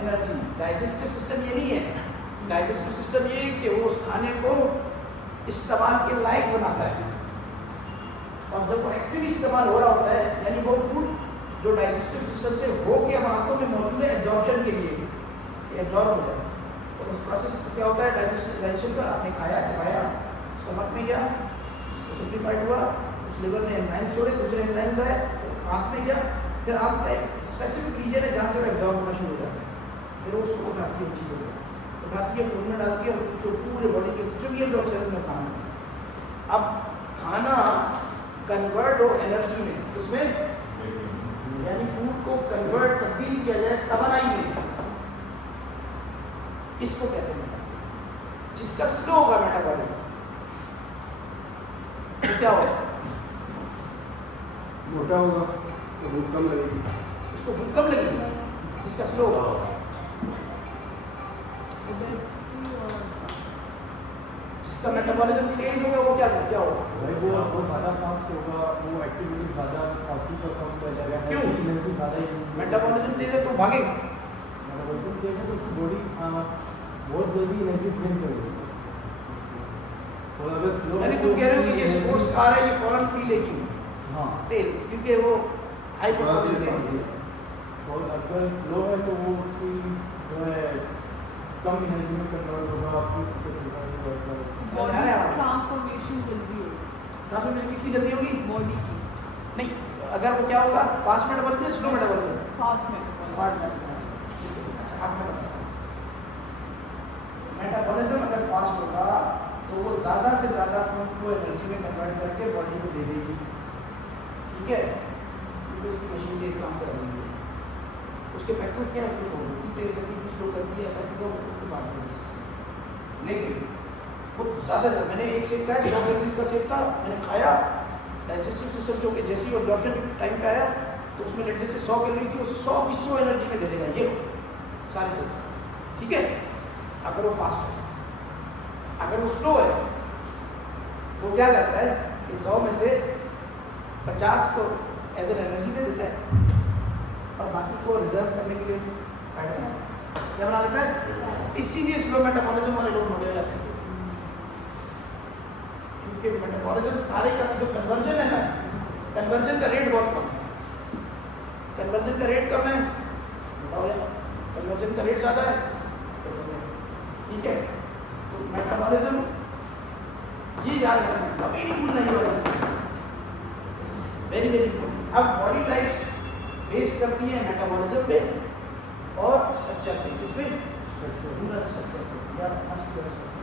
energy digestive system ये नहीं है डाइजेस्टिव सिस्टम ये कि वो उस खाने को इस्तेमाल के लायक बनाता है और जब वो एक्चुअली इस्तेमाल हो रहा होता है यानी वो फूड जो डाइजेस्टिव सिस्टम से हो के हम आंतों में मौजूद है एब्जॉर्प्शन के लिए एब्जॉर्ब हो जाए तो उस प्रोसेस क्या होता है डाइजेशन का आपने खाया चबाया स्टमक में गया उसको सिम्प्लीफाइड हुआ उस लिवर ने एंजाइम छोड़े दूसरे एंजाइम आए आंत में गया फिर आंत का एक स्पेसिफिक रीजन है जहाँ से वो एब्जॉर्ब होना शुरू हो जाता है फिर वो उसको उठाती है चीज़ों को उठाती है खून में डालती है और उसको पूरे बॉडी के जो भी एब्जॉर्ब में खाना अब खाना कन्वर्ट हो एनर्जी में इसमें यानी फूड को कन्वर्ट तब्दील किया जाए तवानाई में इसको कहते हैं जिसका स्लो होगा मेटाबॉलिज्म तो क्या होगा मोटा होगा तो भूख कम लगेगी इसको भूख कम लगेगी इसका स्लो होगा जिसका मेटाबॉलिज्म तेज होगा वो क्या होगा भाई वो ज़्यादा फास्ट होगा वो एक्टिविटी ज़्यादा फास्ट परफॉर्म करेगा क्यों? एनर्जी ज़्यादा मेटाबॉलिज्म तेज है तो भागेगा मेटाबॉलिज्म तेज है तो उसकी बॉडी बहुत जल्दी एनर्जी ड्रेन करेगी और अगर स्लो यानी तुम कह रहे हो कि ये स्पोर्ट्स कार है ये फौरन पी लेगी हाँ तेल क्योंकि वो हाई परफॉर्मेंस देगी और अगर स्लो है तो वो उसकी जो है कम एनर्जी में कन्वर्ट होगा आपकी ट्रांसफॉर्मेशन जल्दी होगी ट्रांसफॉर्मेशन किसकी जल्दी होगी बॉडी की नहीं अगर वो क्या होगा fast metabolism slow metabolism fast में मेटाबॉलिज्म अगर फास्ट होगा तो वो ज़्यादा से ज़्यादा फूड को एनर्जी में कन्वर्ट करके बॉडी को दे देगी ठीक है क्योंकि उसकी मशीन के काम कर रही है उसके फैक्टर्स क्या है उसको छोड़ दो तेल करती है स्लो करती है ऐसा क्यों उसके बाद में लेकिन वो ज़्यादा मैंने एक सेक का 100 कैलोरीज का सेक था मैंने खाया डाइजेस्टिव सिस्टम से होकर जैसे ही ऑब्जॉर्प्शन टाइम पे आया तो उसमें जैसे 100 कैलोरी थी वो 100 की 100 एनर्जी में दे देगा ये सारे सेल्स ठीक है अगर वो फास्ट है अगर वो स्लो है तो क्या करता है कि 100 में से 50 को एज एन एनर्जी दे देता है और बाकी को रिजर्व करने के लिए फैट बना देता है। क्या बना देता है? इसीलिए स्लो मेटाबॉलिज्म वाले लोग मोटे हो जाते हैं, क्योंकि मेटाबॉलिज्म सारे का जो कन्वर्जन है ना, कन्वर्जन का रेट बहुत कम है। कन्वर्जन का रेट कम है, कन्वर्जन का रेट ज़्यादा है, ठीक है। तो मेटाबॉलिज्म ये याद रखना, कभी नहीं भूलना ये वाला, वेरी वेरी इंपॉर्टेंट। अब बॉडी टाइप्स बेस करती है मेटाबॉलिज्म पे और स्ट्रक्चर पे, किसमें? न्यूरल स्ट्रक्चर पे या मस्कुलर स्ट्रक्चर।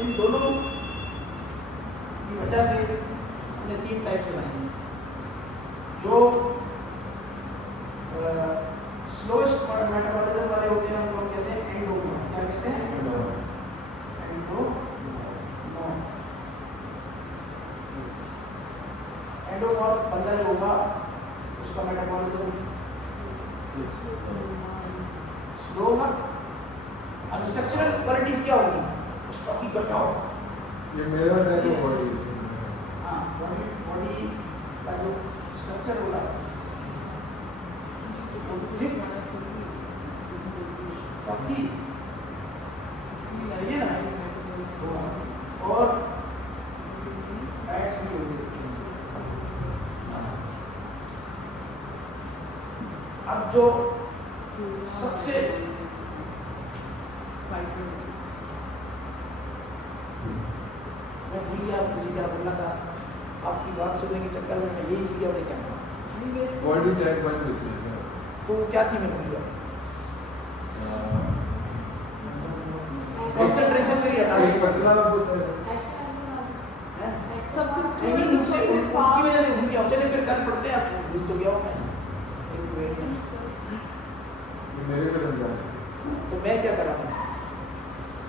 इन दोनों की वजह से हमने 3 टाइप्स बनाई हैं। जो स्लोएस्ट मेटाबॉलिज्म वाले होते हैं उनको हम कहते हैं एंडोमॉर्फ। क्या कहते हैं? एंडोमॉर्फ। एंडोमॉर्फ बंदा जो होगा उसका मेटाबॉलिज्म स्लो होगा। अब स्ट्रक्चरल क्वालिटीज क्या होगी? उसका इकट्ठा होगा। ये मेरा टाइप ऑफ बॉडी है। हाँ, बॉडी का जो स्ट्रक्चर होगा वो थिक पतली है ना, और फैट्स भी होंगे। अब जो सबसे मैं भूल गया, मुझे क्या बोलना था, आपकी बात सुनने के चक्कर में मैं यही भूल गया क्या बॉडी टाइप 1 होती है। तो क्या थी, मैं भूल गया। कंसंट्रेशन मेरी हटा एक पतला होता है। नहीं, उनसे उनकी वजह से भूल गया। चलिए फिर कल पढ़ते हैं, आपको भूल तो गया हूँ मैं। ये मेरे को समझा है। तो मैं क्या कर रहा हूँ?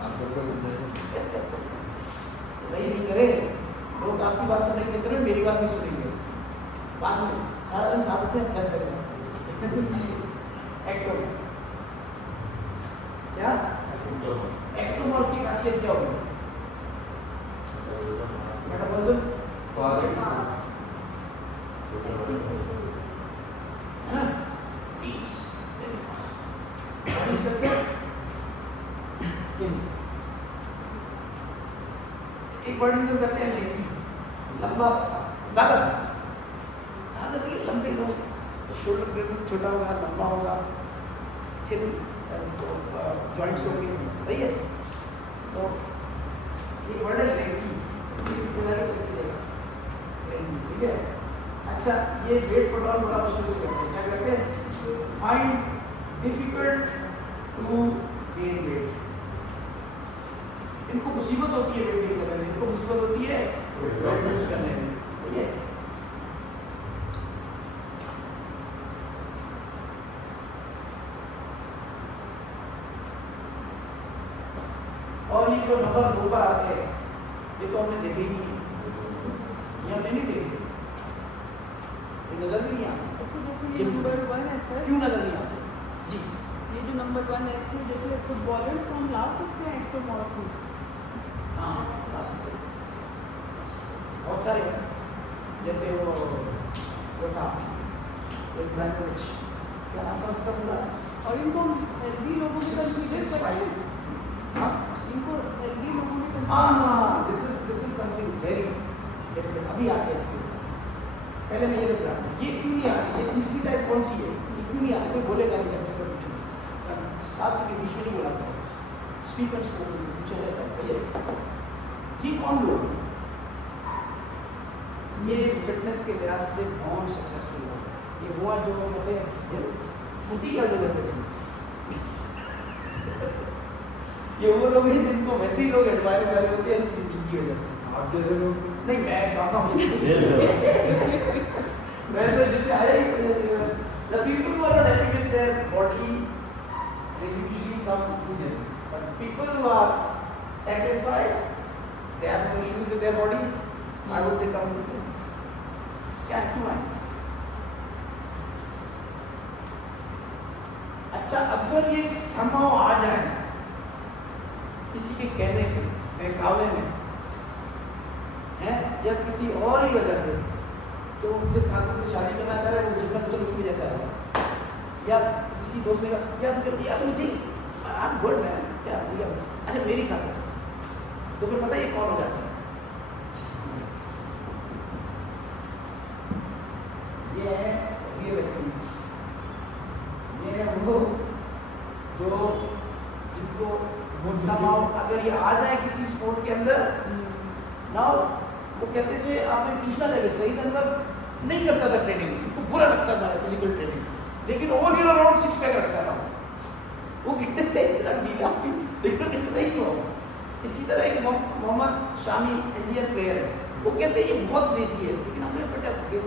आप सबको समझा नहीं करे, लोग आपकी बात सुनेंगे तो नहीं, मेरी बात भी सुनेंगे। बाद में सारा दिन साथ में क्या चलेगा? एक्टो क्या? एक्टोमॉर्फ की खासियत क्या होगी? मेटाबॉलिज्म है ना, बॉडी स्ट्रक्चर, स्किन। एक बॉडी जो करते हैं लेगी, लंबा, ज्यादा लंबे लोग, शोल्डर ब्लेड छोटा होगा, लंबा होगा, थिन जॉइंट्स होंगे, सही है। तो एक वर्ड है लेगी, ठीक है। अच्छा, ये वेट कंट्रोल बड़ा मुश्किल से करते हैं। क्या करते हैं? Find difficult to gain weight. इनको मुसीबत होती है वेट गेन करने में, इनको मुसीबत होती है वेट लूज करने में, ठीक है। और ये जो नंबर 2 पर आते हैं, ये तो हमने देखे ही नहीं, ये हमने नहीं देखे, ये नजर भी नहीं आते। अच्छा, जैसे ये नंबर 1 है सर, क्यों नजर नहीं आते? जी, ये जो नंबर 1 है इसमें जैसे फुटबॉलर्स को हम ला सकते हैं एक्टोमॉर्फ में? हाँ, ला सकते हैं। बहुत सारे हैं, जैसे वो था इब्राहिमोविच, क्या नाम था उसका पूरा? और इनको हम हेल्दी लोगों में कंसीडर करते हैं? हाँ इनको हेल्दी लोगों में consider- हाँ, this is something very different. अभी आ गया इसके ऊपर। पहले मैं ये देख रहा हूँ, ये क्यों नहीं आ रही? ये तीसरी टाइप कौन सी है? इसलिए नहीं आ रही, कोई बोलेगा नहीं कंप्यूटर में, साथ के बीच में नहीं बोला था, स्पीकर को पूछा जाता है, भैया ये कौन लोग हैं? ये फिटनेस के लिहाज से बहुत सक्सेसफुल हो गए। ये हुआ जो कहते हैं फुटी का जो कहते हैं, ये वो लोग हैं जिनको वैसे ही लोग एडमायर कर रहे होते हैं फिजिक की वजह से। आप जैसे लोग नहीं, मैं कहता हूँ वैसे जितने आया इस वजह से, the people who are not happy with their body, they usually come to gym. But people who are satisfied, they have no issues with their body, why would they come to gym? क्या क्यों आए? अच्छा, अगर ये somehow आ जाए किसी के कहने पे, बहकावे में हैं या किसी और ही वजह से, तो उनके खातून की शादी में ना चाह रहे, वो जिम्मे तो उसकी वजह से आया, या किसी दोस्त ने कहा यार तुम दिया तुम जी आप गुड मैन क्या दिया, अच्छा मेरी खातून, तो फिर पता ये कौन हो जाता है, ये है रियल एथलीट्स, ये है वो जो जिनको समाओ अगर ये आ जाए किसी स्पोर्ट के अंदर ना, वो कहते थे आपने कृष्णा लगे सही ढंग नहीं करता था ट्रेनिंग, उसको बुरा लगता था फिजिकल ट्रेनिंग, लेकिन ओवर ईयर अराउंड 6 पैक रखता था, वो कहते थे इतना ढीला लेकिन इतना ही हो। इसी तरह एक मोहम्मद शामी इंडियन प्लेयर है, वो कहते हैं ये बहुत लेजी है, लेकिन हमें फटाफट कह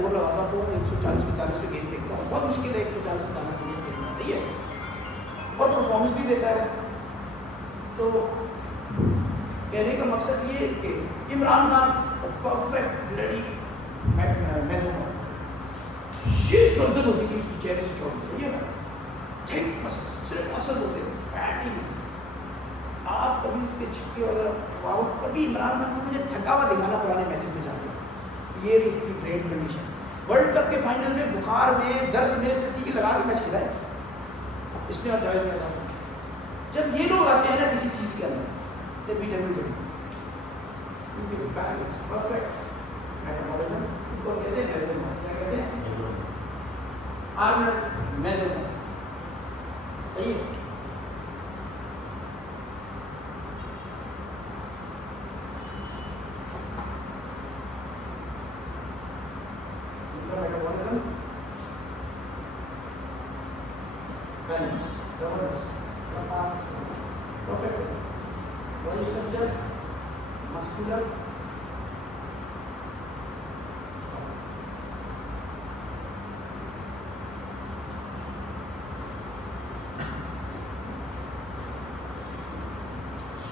वो लगाता तो 140-45 पे गेंद फेंकता हूँ, बहुत मुश्किल है 140-45 पे गेंद फेंकना, सही है, और परफॉर्मेंस भी देता है। तो कहने का मकसद ये है कि इमरान खान परफेक्ट ब्लडी मैजोमर, शेर गर्दन होती थी उसकी चेहरे से छोड़ दी ना, थिक मसल सिर्फ मसल होते थे, फैट ही नहीं। आप कभी उसके छिपके और कभी इमरान खान को मुझे थका हुआ दिखाना पुराने मैचेस में जाके, ये रही उसकी ब्रेन कंडीशन। वर्ल्ड कप के फाइनल में बुखार में दर्द में छत्ती की लगा के मैच खेला है इसने, और जावेद में था। जब ये लोग आते हैं ना किसी चीज़ के अंदर, they beat everybody. उनके बैलेंस परफेक्ट मेटाबॉलिज्म, उनको कहते हैं मेजोमर, क्या कहते हैं आर्नल्ड मेजोमर, सही है। उनका मेटाबॉलिज्म बैलेंस जबरदस्त fast perfect, body structure, muscular,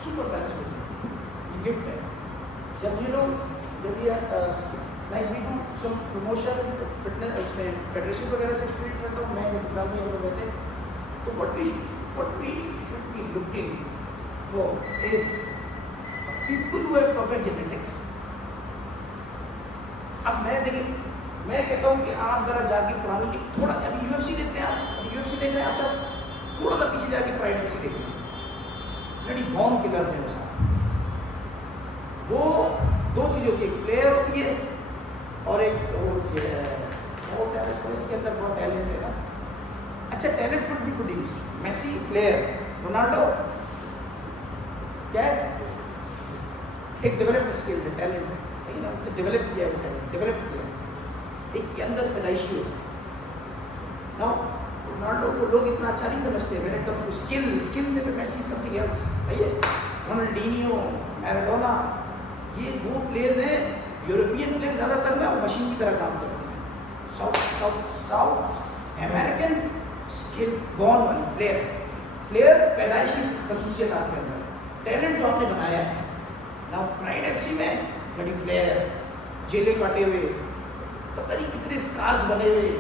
super balance होती है, ये गिफ्ट है। जब ये लोग जब ये like we do some promotion fitness उसमें फेडरेशन वगैरह से स्ट्रीट रहता हूँ मैं, जब फिलहाल में हम लोग रहते हैं, तो what we should be looking for is people who have perfect genetics. अब मैं देखिए, मैं कहता हूँ कि आप जरा जाके पुरानी थोड़ा अभी UFC देखते हैं, आप UFC देख रहे हैं आप सब, थोड़ा सा पीछे जाके प्राइड FC देख रहे हैं, लड़ी बॉर्न किलर थे वो साथ। वो दो चीज़ होती है, एक फ्लेयर होती है और एक वो होती है वो क्या है, इसके अंदर बहुत टैलेंट है ना, अच्छा talent could be produced, Messi flair, Ronaldo क्या है, एक डेवलप्ड स्किल है, टैलेंट है, लेकिन उसने डेवलप किया है, टैलेंट डेवलप किया, एक के अंदर पैदाइशी होती है ना। रोनाल्डो को लोग इतना अच्छा नहीं समझते, when it comes to skill में मेसी समथिंग एल्स, सही है। रोनाल्डिनियो, मैराडोना, ये दो प्लेयर ने, यूरोपियन प्लेयर ज़्यादातर ना मशीन की तरह काम करते हैं, साउथ अमेरिकन स्किल बॉर्न वाली प्लेयर पैदाइशी खसूसियत आपके अंदर, टैलेंट जो आपने बनाया है ना। प्राइड FC में बड़ी फ्लेयर, जेले काटे हुए, पता नहीं कितने स्कार्स बने हुए,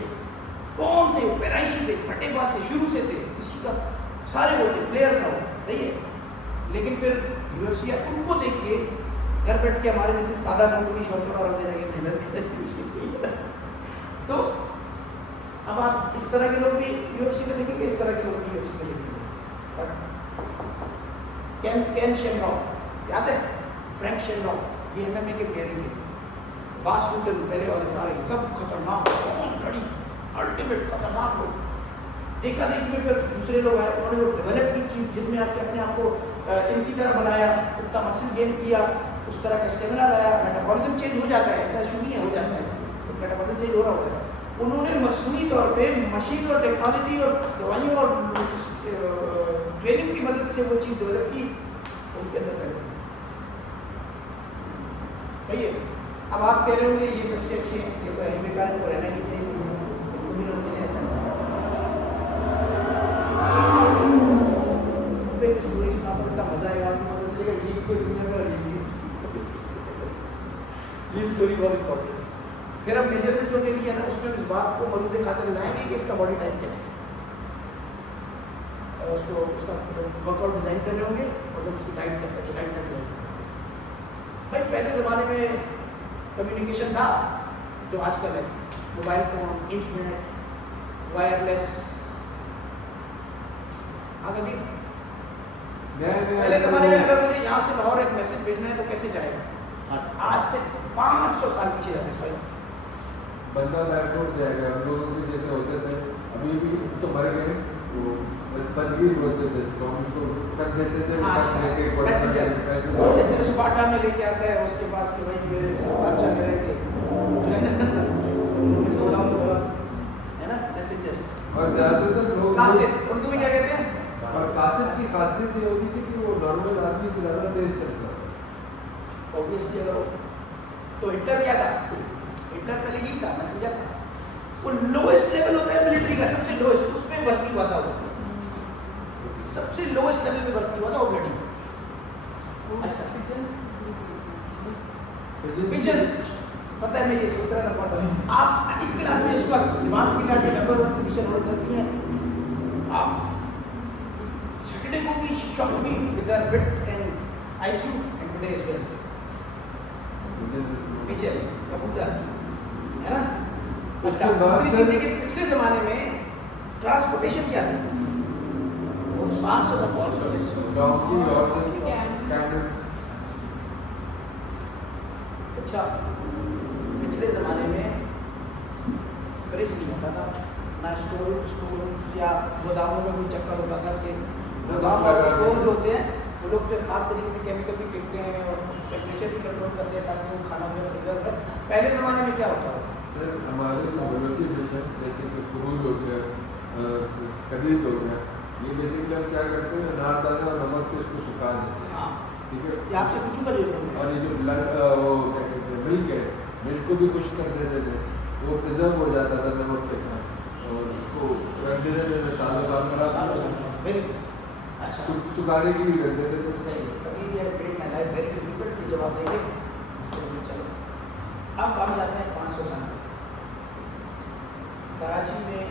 कौन थे, पैदाइशी थे, फटेबाज थे, शुरू से थे, किसी का सारे वो थे, फ्लेयर था वो, सही है। लेकिन फिर UFC या उनको देख के घर बैठ के हमारे जैसे सादा लोगों की शौक और अपने जाके मेहनत करें। तो अब आप इस तरह के लोग भी UFC में देखेंगे, इस तरह के लोग भी UFC में देखेंगे। कैन शेमरॉक याद है, फ्रैंक शेमरॉक, ये MMA के प्लेयर थे, बास रूटन पहले वाले सारे सब खतरनाक, लड़ी अल्टीमेट खतरनाक लोग। देखा देखी में फिर दूसरे लोग आए, उन्होंने वो डेवलप की चीज़ जिनमें आके अपने आप को इनकी तरह बनाया, उतना मसल गेन किया, उस तरह का स्टेमिना लाया, मेटाबॉलिज्म चेंज हो जाता है, ऐसा शुरू नहीं हो जाता है, तो मेटाबॉलिज्म चेंज हो रहा होता है। उन्होंने मसनूई तौर पे मशीन और टेक्नोलॉजी और दवाइयों और ट्रेनिंग की मदद से वो चीज़ डेवलप की उनके अंदर पैदा, सही है। अब आप कह रहे होंगे ये सबसे अच्छे हैं, ये तो बेकार को रहना ही चाहिए, ऐसा स्टोरी सुनाकर इतना मजा आएगा, आपको पता चलेगा ये कोई दुनिया में ये स्टोरी बहुत इंपॉर्टेंट है। फिर अब मेजरमेंट जो ले लिया ना, उसमें इस बात को मरूद खातिर लाएंगे कि इसका बॉडी टाइप क्या है, उसको उसका वर्कआउट डिज़ाइन कर रहे होंगे और जब उसकी डाइट करते हैं तो डाइट कर भाई पहले ज़माने में कम्युनिकेशन था जो आजकल है, मोबाइल फ़ोन, इंटरनेट, वायरलेस, आगे भी पहले ज़माने में अगर मुझे यहाँ से लाहौर एक मैसेज भेजना है तो कैसे जाएगा? आज से 500 साल पीछे जाते हैं बंदा बैकवर्ड जाएगा। हम लोगों के जैसे होते थे, अभी भी तो मर गए, वो बदगीर बोलते थे, तो हम उसको कर देते थे जैसे स्पार्टा में लेके आता है उसके पास कि भाई मेरे अच्छा करेंगे है ना मैसेजेस। और ज़्यादातर लोग कासिद उर्दू में क्या कहते हैं? और कासिद की खासियत ये होती थी कि वो नॉर्मल आदमी से ज़्यादा तेज चलता था। ऑब्वियसली अगर तो हिटलर क्या था? हिटलर पहले यही था, मैसेंजर था। वो लोएस्ट लेवल होता है मिलिट्री का, सबसे लोएस्ट, उसमें भर्ती हुआ था वो, सबसे लोएस्ट लेवल पे भर्ती हुआ था वो ब्लडी। अच्छा पिजन पता है, मैं ये सोच रहा था बहुत। आप इस क्लास में इस वक्त दिमाग की क्लास से नंबर 1 पोजीशन होल्ड करती हैं आप। सैटरडे को भी shock me with the bit and IQ and today is well pigeon कबूतर है ना। अच्छा दूसरी चीज देखिए, पिछले जमाने में ट्रांसपोर्टेशन क्या थी? वो 500 से 500 डॉन्की और कैमल। अच्छा पिछले ज़माने में फ्रिज नहीं होता था ना, स्टोर या गोदामों में भी चक्कर होता था कि गोदाम और स्टोर जो होते हैं वो लोग जो खास तरीके से केमिकल भी फेंकते हैं और टेम्परेचर भी कंट्रोल करते हैं ताकि वो खाना जो प्रिजर्व रहे। पहले ज़माने में क्या होता था? सर हमारे बलोची डिशन जैसे कि कुरूज हो गया, कदीद हो गया, ये बेसिकली हम क्या करते हैं, अनारदाना और नमक से इसको सुखा देते हैं। हाँ ठीक है, ये आपसे पूछूंगा जो और ये जो वो क्या कहते हैं मिल्क है, मिल्क को भी खुश कर देते थे, वो प्रिजर्व हो जाता था नमक के साथ और उसको रख देते थे सालों साल खराब वेरी अच्छा सुखाने की भी कर देते थे। सही है। कभी ये डेट में लाइफ वेरी डिफिकल्ट की जवाब देंगे। चलो अब हम जाते हैं 500 साल कराची में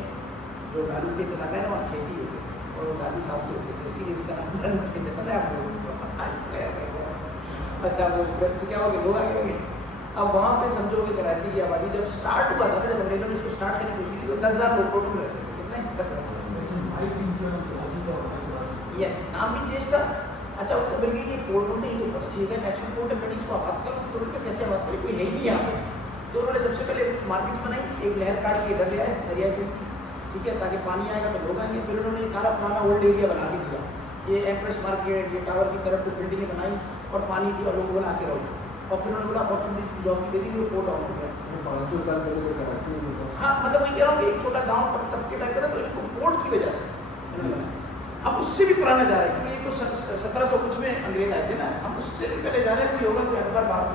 जो डालू के इलाका है वहाँ खेती होती है और डालू साहब को होते थे, इसीलिए उसका नाम डालू खेती पता है आपको? अच्छा वो तो क्या हो गया, लोग आगे होंगे। अब वहाँ पे समझोगे कराची की आबादी जब स्टार्ट हुआ था ना, जब अंग्रेजों ने इसको स्टार्ट करने की कोशिश की तो 10,000 लोग टोटल रहते थे। कितने? 10,000। यस नाम भी चेंज था। अच्छा तो मिल गई ये पोर्ट बोलते हैं, ये तो बहुत चीज़ है, नेचुरल पोर्ट है, ब्रिटिश को आबाद करो, तो उनका कैसे आबाद करें, कोई है ही नहीं यहाँ पे। तो उन्होंने सबसे पहले कुछ मार्केट्स बनाई, एक लहर काट के इधर ले आए दरिया से, ठीक है, ताकि पानी आएगा तो लोग आएंगे। फिर उन्होंने सारा पुराना ओल्ड एरिया बना के दिया, ये एम्प्रेस मार्केट, ये टावर की तरफ कुछ बिल्डिंगें बनाई और पानी दी और लोग बोला आके रहो। और फिर उन्होंने बोला अपॉर्चुनिटीज की जॉब की दे दी, वो पोर्ट ऑन हो गया। 500 साल पहले कराची में था। हाँ मतलब वही कह रहा हूँ कि एक छोटा गाँव पर तबके टाइप का था, तो इनको पोर्ट की वजह से इन्होंने बनाया। अब उससे भी पुराना जा रहा है क्योंकि ये तो 1700 कुछ में अंग्रेज आए थे ना, हम उससे भी पहले जा रहे हैं। कोई होगा कोई अखबार बात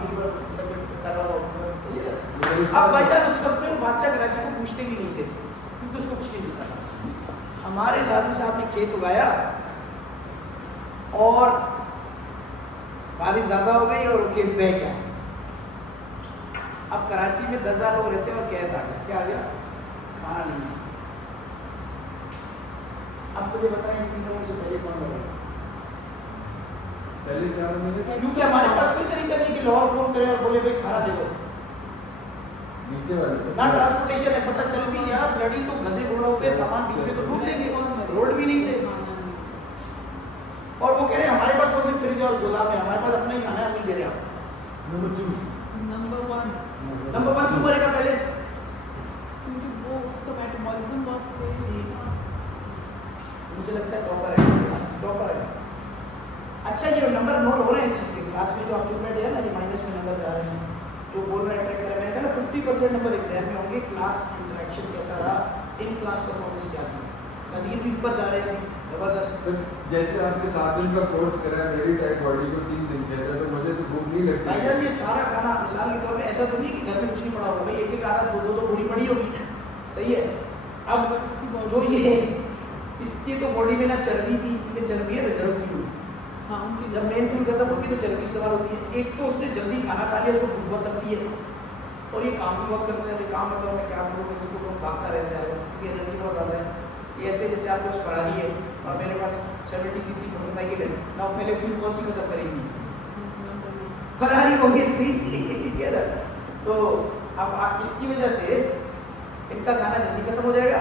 कर रहा हो। अब भाईजान उस वक्त में बादशाह कराची को पूछते भी नहीं थे क्योंकि उसको कुछ नहीं मिलता था। हमारे लालू साहब ने खेत उगाया और बारिश ज़्यादा हो गई और खेत बह गया। अब कराची में 10,000 लोग रहते हैं और कैद आ गया। क्या आ गया? खाना नहीं। अब मुझे बताएं इन लोगों से पहले कौन बना? पहले क्या बने थे? क्योंकि हमारे पास कोई तरीका नहीं कि लाहौर फोन करें और बोले भाई खाना दे दो। नीचे वाले ना ट्रांसपोर्टेशन है, पता चल भी गया लड़ी तो गधे घोड़ों पे सामान बीच में तो ढूंढ लेंगे, रोड भी नहीं थे। और वो कह रहे हैं हमारे पास कौन सी फ्रिज और गोदाम है, हमारे पास अपना ही खाना है, हम नहीं दे रहे आप। नंबर 1 क्यों मरेगा पहले? क्योंकि वो उसका मेटाबॉलिज्म बहुत तेज है। मुझे लगता है टॉपर है। अच्छा ये नंबर नोट हो रहे हैं इस चीज़ के क्लास में, जो आप चुप बैठे हैं ना, ये माइनस में नंबर जा रहे हैं, जो बोल रहे हैं ट्रैक कर रहे हैं। मैंने कहा ना 50% नंबर एग्जाम में होंगे। क्लास इंटरेक्शन कैसा रहा, इन क्लास परफॉर्मेंस क्या थी, कदीर भी ऊपर जा रहे हैं जबरदस्त। सर जैसे आपने 7 दिन का कोर्स करा है, मेरी टाइप बॉडी को 3 दिन कहते हैं, तो मुझे तो भूख नहीं लगती। भाईजान ये सारा खाना मिसाल के तौर पे ऐसा तो नहीं कि घर में कुछ नहीं पड़ा होगा, भाई एक एक आधा दो तो पूरी पड़ी होगी, सही है। अब जो ये इसकी तो बॉडी में ना चर्बी थी, क्योंकि चर्बी है रिजर्व फ्यूल। हाँ उनकी जब मेन फ्यूल खत्म होती है तो चर्बी इस्तेमाल होती है। एक तो उसने जल्दी खाना खा लिया, उसको भूख बहुत लगती है और ये काम भी बहुत करते हैं। काम मतलब मैं क्या करूँ, इसको भागता रहता है क्योंकि एनर्जी बहुत ज़्यादा है। ये ऐसे जैसे आपके पास फरारी है, और मेरे पास 70cc मोटरसाइकिल है ना, पहले फ्यूल कौन सी खत्म करेंगी? फरारी ऑब्वियसली, ठीक है ना। तो अब इसकी वजह से इनका खाना जल्दी खत्म हो जाएगा,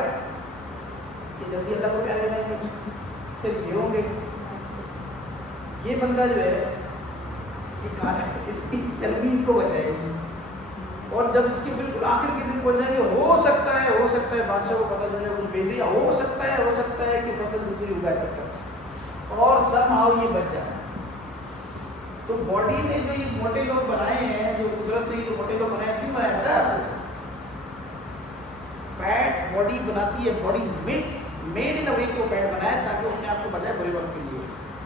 ये जल्दी अल्लाह को प्यारे हो जाएंगे, फिर ये होंगे। ये बंदा जो है ये खाना इसकी चर्बी इसको बचाएगी, और जब इसके बिल्कुल आखिर के दिन पहुंच जाएंगे, हो सकता है बादशाह को पता चल जाए कुछ भेज दिया, हो सकता है कि फसल दूसरी उगाए तक कर, और somehow ये बच जाए। तो बॉडी ने जो ये मोटे लोग बनाए हैं, जो कुदरत ने जो मोटे लोग बनाए, क्यों बनाया पता है आपको? फैट बॉडी बनाती है, बॉडी मेड इन अ वे कि वो फैट बनाए ताकि वो अपने आप को बचाए बुरे वक्त के लिए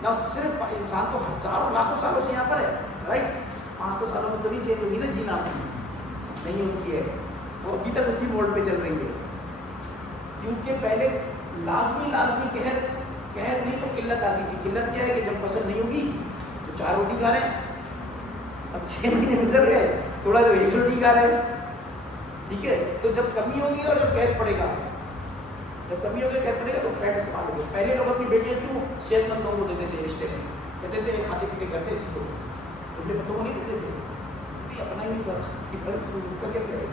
ना। सिर्फ इंसान तो हजारों लाखों सालों से यहाँ पर है, राइट? 500 सालों में तो नहीं चेंज होगी ना जीना, नहीं होती है, वो अभी तक उसी मोड पे चल रही है। क्योंकि पहले लाजमी कहर नहीं तो किल्लत आती थी। किल्लत क्या है कि जब फसल नहीं होगी तो 4 रोटी खा रहे हैं, अब 6 महीने गुजर गए, थोड़ा तो 1 रोटी खा रहे हैं, ठीक है। तो जब कमी होगी और जब कहर पड़ेगा, तो फैट इस्तेमाल होगा। पहले लोग अपनी बेटियां क्यों सेहतमंद लोगों को देते थे रिश्ते में, कहते थे खाते पीते करते इसको, अपने बच्चों को नहीं देते थे, अपना ही नहीं कर क्या करें।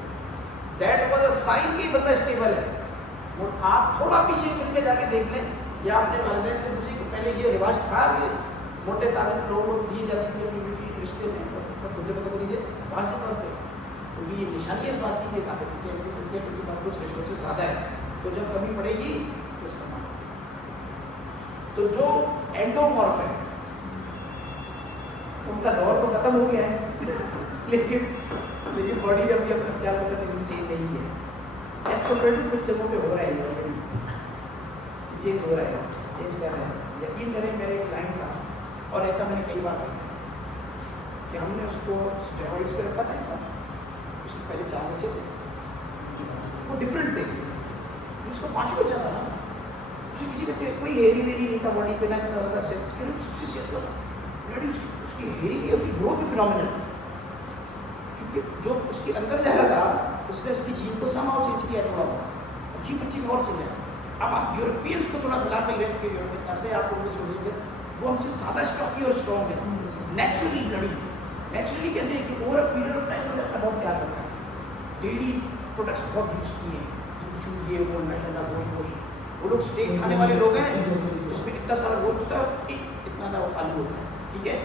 दैट वाज अ साइन कि बंदा स्टेबल है। और आप थोड़ा पीछे फिर के जाके देख लें, या आपने वालिदैन से पूछे कि पहले ये रिवाज था कि मोटे ताकत लोगों को दी जाती थी अपनी बेटी के रिश्ते में, तो तुझे पता करिए बाहर से पढ़ते, क्योंकि ये निशानी है बात की ताकत उनके कुछ रिसोर्सेज ज़्यादा है, तो जब कमी पड़ेगी तो इस्तेमाल। तो जो एंडोमॉर्फ है उनका दौर तो खत्म हो गया है लेकिन बॉडी ने अभी अपना क्या करता है चेंज नहीं है। एज कम्पेयर टू कुछ जगहों पे हो रहा है, चेंज हो रहा है, चेंज कर रहे हैं। यकीन करें, मेरे एक क्लाइंट था और ऐसा मैंने कई बार देखा कि हमने उसको स्टेरॉइड्स पे रखा था, उसके पहले 4 बच्चे थे, वो डिफरेंट थे, उसको 5 बच्चा था ना, उसे किसी बच्चे कोई हेरी वेरी नहीं था बॉडी पे, ना सबसे सेहत उसकी हेरी भी, उसकी ग्रोथ भी फिनोमिनल, क्योंकि जो उसके अंदर जा रहा था उसने उसकी जीन को समाव चेंज किया थोड़ा बहुत, ये बच्चे में और चेंज है। अब आप यूरोपियंस को थोड़ा मिला पे रह चुके यूरोपियन से, आप उनको सोचेंगे वो हमसे ज़्यादा स्टॉकी और स्ट्रॉन्ग है, नेचुरली ब्लडी। नेचुरली कैसे है कि over a period of time उन्हें अपना बहुत ध्यान रखा है, डेयरी प्रोडक्ट्स बहुत यूज किए हैं, ये वो ठंडा गोश्त, वो लोग स्टेक खाने वाले लोग हैं जिसमें कितना सारा गोश्त होता है, इतना ना आलू होता है, ठीक है।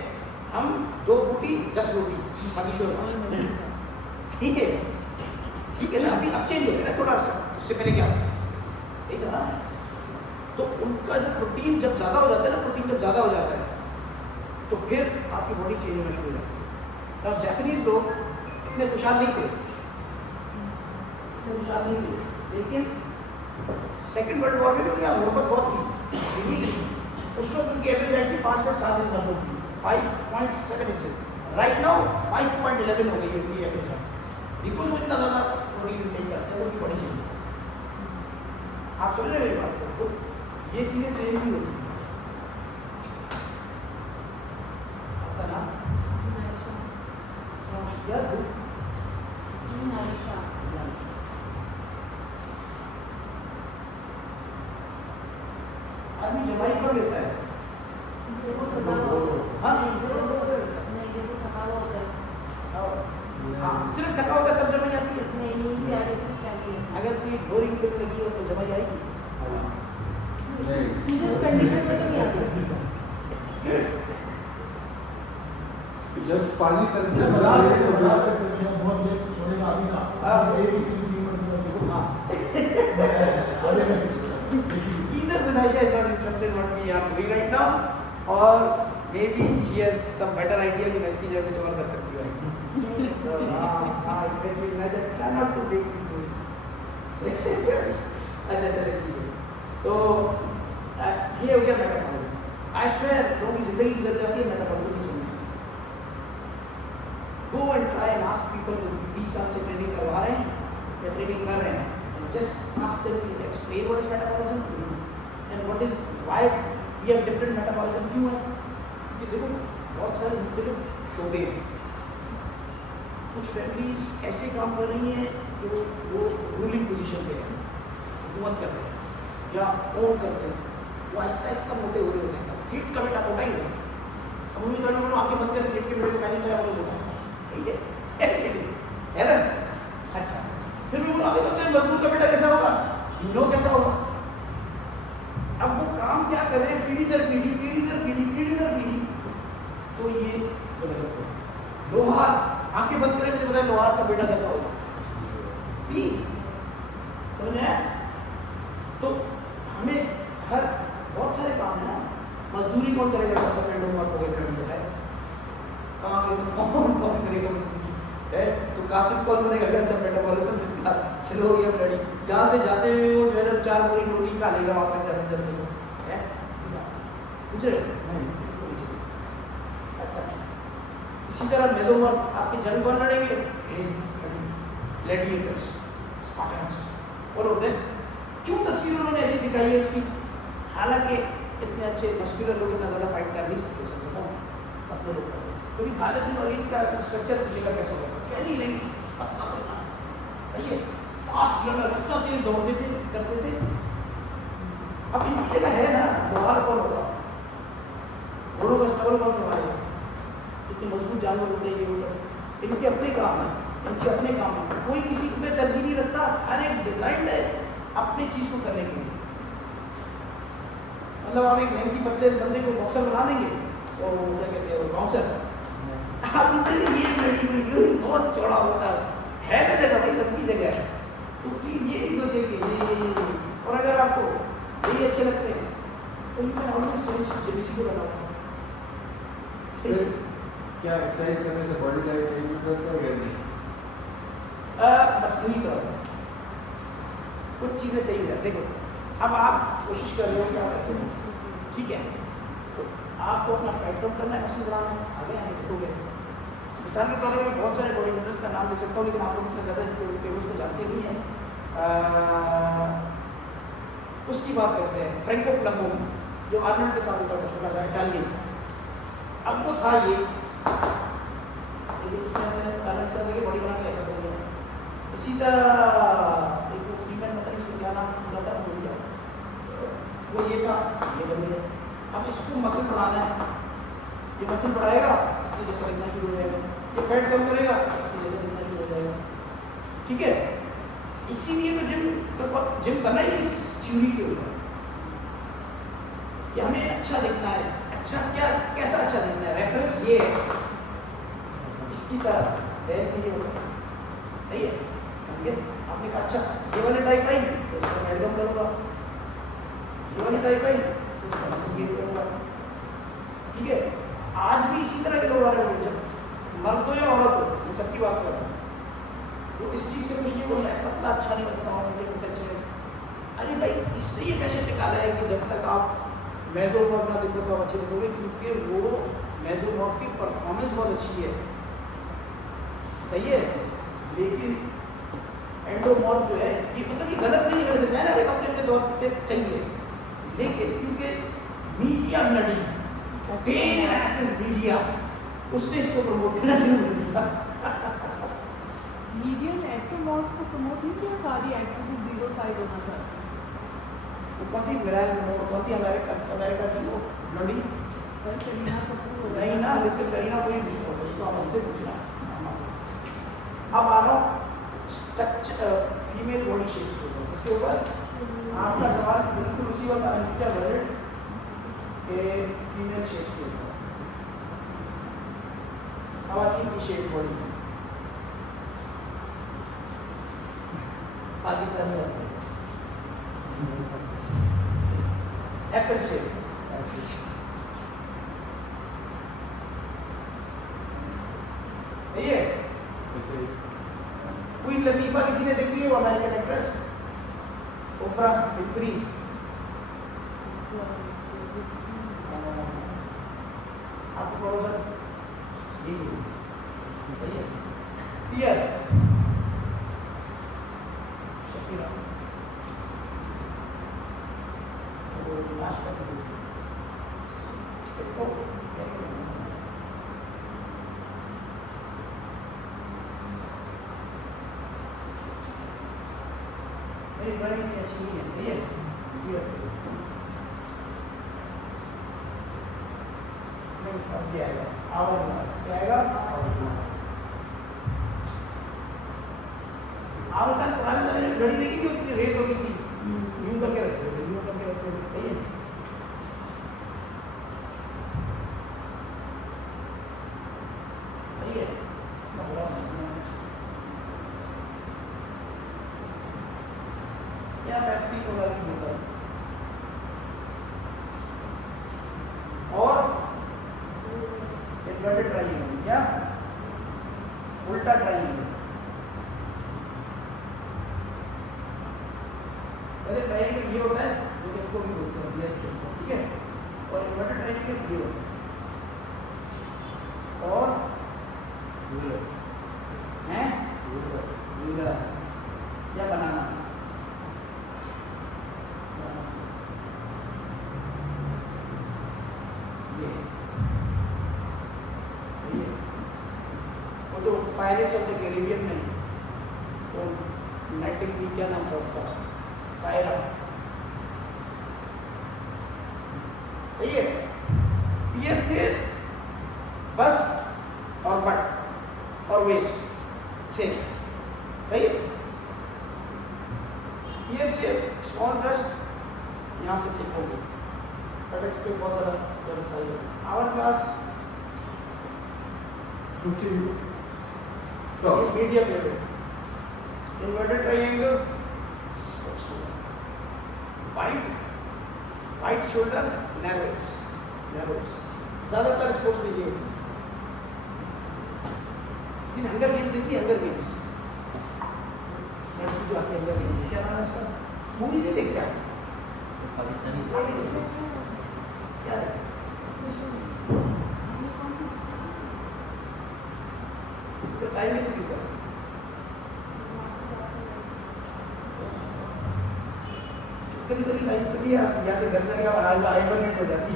हम 2 रोटी 10 रोटी बाकी ठीक है ना, अभी अब चेंज हो गया ना थोड़ा सा, उससे पहले क्या ठीक है ना। तो उनका जो प्रोटीन जब ज़्यादा हो जाता है ना, प्रोटीन जब ज़्यादा हो जाता है तो फिर आपकी बॉडी चेंज होना शुरू हो जाती है। अब जैपनीज लोग इतने खुशहाल नहीं थे, लेकिन सेकेंड वर्ल्ड वॉर में भी उनकी गुर्बत बहुत थी, उस वक्त उनकी एवरेज हाइट थी 5 फुट 7 इंच की, 5.7 इंच। राइट नाउ 5.11 हो गई है उनकी एवरेज हाइट, बिकॉज वो इतना ज़्यादा प्रोटीन इंटेक करते हैं, उनकी बॉडी चेंज। आप समझ रहे हैं मेरी बात को? तो ये चीज़ें चेंज भी होती हैं। आपका नाम यार आदमी जमाई कर लेता है, हाँ सिर्फ थका होता है तब जमाई आती है। अगर कोई बोरिंग फिल्म लगी हो तो जमाई आएगी जब पानी से बहुत लेट सोने का आदमी Sunaisha is not interested in what we are doing right now, or maybe she has some better idea कि मैं इसकी जगह कुछ और कर सकती हूँ। So exactly, Sunaisha try not to make me fool। अच्छा चलिए ठीक है। तो ये हो गया मेटाबॉलिज्म। I swear लोगों की जिंदगी गुजर जाती है मेटाबॉलिज्म सुनने। Go and try and ask people जो 20 साल से ट्रेनिंग करवा रहे हैं या ट्रेनिंग कर रहे हैं, and just ask them to explain what is metabolism and what is why we have different metabolism क्यों है। क्योंकि देखो बहुत सारे मुख्तलिफ शोबे हैं, कुछ फैमिलीज ऐसे काम कर रही हैं कि वो रूलिंग पोजीशन पे है, हुकूमत कर रहे हैं या ओन करते हैं, वो आहिस्ता आहिस्ता मोटे हो रहे होते हैं। फिट का बेटा मोटा ही होता है। अब मम्मी तो बोलो आंखें बंद करके फिट के बेटे को मैंने क्या बोलूँगा, ठीक है ना? अच्छा, फिर मैं बोला आगे बोलते हैं मजदूर का बेटा कैसा होगा, हीरो कैसा होगा? अब वो काम क्या कर रहे हैं, पीढ़ी दर पीढ़ी, पीढ़ी दर पीढ़ी, पीढ़ी दर पीढ़ी। तो ये लोहार, आंखें बंद करें मुझे बताया लोहार का बेटा कैसा होगा, समझ में आया? तो हमें हर बहुत सारे काम है ना, मजदूरी कौन करेगा, कौन करेगा है? तो कासिम कौन बनेगा घर सब बेटा बोले स्लो हो गया लड़ी, यहाँ से जाते हुए वो जो है ना 4 बोरी रोटी खा लेगा वापस जाते जाते वो है, पूछ रहे अच्छा। इसी तरह मेदोमर आपके जंग बन लड़ेंगे, ग्लैडिएटर्स, स्पार्टन्स और होते हैं। क्यों तस्वीर उन्होंने ऐसी दिखाई है उसकी, हालांकि इतने अच्छे मस्कुलर लोग इतना ज़्यादा फाइट कर नहीं सकते सब लोग, अपने लोग करते, क्योंकि खालिद बिन वलीद का स्ट्रक्चर पूछेगा कैसा होगा, फैली नहीं पतला पतला, सही है, फास्ट रनर, इतना तेज दौड़ते थे करते थे। अब इनकी जगह है ना, लोहार कौन होगा, घोड़ों का स्टबल कौन संभालेगा, इतने मजबूत जानवर होते हैं ये होता, इनके अपने काम है, इनके अपने काम है, कोई किसी पे तरजीह नहीं रखता, हर एक डिजाइन है अपनी चीज को करने के लिए। मतलब आप एक लंकी पतले बंदे को बॉक्सर बना देंगे और क्या कहते हैं बाउंसर, आप ये लड़ी हुई बहुत चौड़ा होता है ना जगह, भाई सबकी जगह है, तो ये सोचेंगे और अगर आपको यही अच्छे लगते हैं तो यू कैन ऑलवेज जेबीसी को बनाओ। क्या एक्सरसाइज करने से बॉडी टाइप चेंज होता है या नहीं? मसनूई तौर पर कुछ चीज़ें सही है। देखो अब आप कोशिश कर रहे हो क्या करते हो, ठीक है, तो आपको अपना फैट कम करना है, मसल बढ़ाना है, आगे आगे देखोगे। मिसाल के तौर पर मैं बहुत सारे बॉडी बिल्डर्स का नाम ले सकता हूँ, लेकिन आप लोग उससे ज़्यादा फेमस को जानते नहीं हैं। उसकी बात करते हैं, फ्रैंको प्लम्बो जो आर्नल्ड के साथ होता था, छोटा सा इटालियन, अब वो था ये, लेकिन उसने आर्नल्ड के साथ बॉडी बना के ऐसा कर दिया। इसी तरह एक वो फ्रीमैन बताइए इसको क्या नाम पूरा था, भूल गया, वो ये था, ये बन गया। अब इसको मसल बढ़ाना है, ये मसल बढ़ाएगा इसके जैसा दिखना शुरू हो जाएगा, ये फैट कम करेगा इसके जैसा दिखना शुरू हो जाएगा, ठीक है। इसीलिए तो जिम करना ही इस थ्योरी के ऊपर कि हमें अच्छा दिखना है, अच्छा क्या कैसा अच्छा दिखना है, रेफरेंस ये है इसकी तरह है कि ये होता है, सही है। आपने कहा अच्छा ये वाले टाइप आई तो इसका फैट कम करूँगा, ये वाली टाइप आई तो इसका मसल गेन करूँगा, ठीक है। आज भी इसी तरह के लोग आ रहे होंगे, जब मर्द हो या औरत हो, मैं सबकी बात कर रहा हूँ, तो इस चीज़ से कुछ नहीं बोल रहा है, पतला अच्छा नहीं लगता हूँ, मुझे अच्छे नहीं। अरे भाई इसने ये फैशन निकाला है कि जब तक आप मेसोमॉर्फ ना देखो तो आप अच्छे देखोगे, क्योंकि वो मेसोमॉर्फ की परफॉर्मेंस बहुत अच्छी है, सही है। लेकिन एंडोमॉर्फ जो है ये मतलब ये गलत नहीं कर सकता है ना, अपने अपने तौर पर सही है, लेकिन क्योंकि media bloody pen access media उसने इसको प्रमोट करना शुरू कर दिया। मीडियम एक्टोमॉर्फ को प्रमोट नहीं किया, सारी एक्ट्रेसेस 05 होना चाहती हैं। वो कौन थी मिराइल मनोर, कौन थी अमेरिका की वो ब्लडी, सर करीना कपूर नहीं ना, जैसे करीना कोई तो हम हमसे पूछना। अब आ रहा हूँ स्ट्रक्चर फीमेल बॉडी शेप्स के ऊपर, उसके ऊपर आपका सवाल बिल्कुल उसी वक्त अनस्ट्रक्चर बजट के फीमेल शेप्स के ऊपर, खवातीन की शेप बॉडी पाकिस्तान में एप्पल शेप, ये क्वीन लतीफा किसी ने देखी है, वो अमेरिकन एक्ट्रेस, ओपरा विनफ्री, आपको पड़ोसन ये शकीरा मेरी ड्राइंग अच्छी नहीं है, ये अब क्या आएगा आवर ग्लास क्या आएगा आवर ग्लास पुराने जमाने में घड़ी देखी थी उसकी रेत होती थी यूं करके रखते थे यूं करके रखते थे सही है सही है क्या पेप्सी कोला की बोतल और इन्वर्टेड ट्रायंगल क्या उल्टा ट्रायंगल पहले ट्रायंगल ये होता है जो कि इसको भी बोलते हैं रियल शेप ठीक है और इन्वर्टेड ट्रायंगल ये होता है और हैं या बनाना जो पायरेट्स ऑफ द कैरिबियन में वो नाइटिंग क्या नाम था उसका पायरा सही है पियर से बस्ट और बट और वेस्ट थे सही है पियर से स्मॉल ब्रस्ट यहाँ से टिक होगी प्रोडक्ट्स पे बहुत ज़्यादा साइज है our class media favorite inverted triangle wide shoulder narrows ज़्यादातर स्पोर्ट्स में ये इन हंगर गेम्स देखिए हंगर गेम्स लड़की जो आती है हंगर गेम्स क्या नाम है उसका मूवी नहीं देखते आप पाकिस्तानी क्या है टाइम से क्यों करते कभी कभी लाइफ कभी आप या तो घर लगे और आज हाइबरनेट हो जाती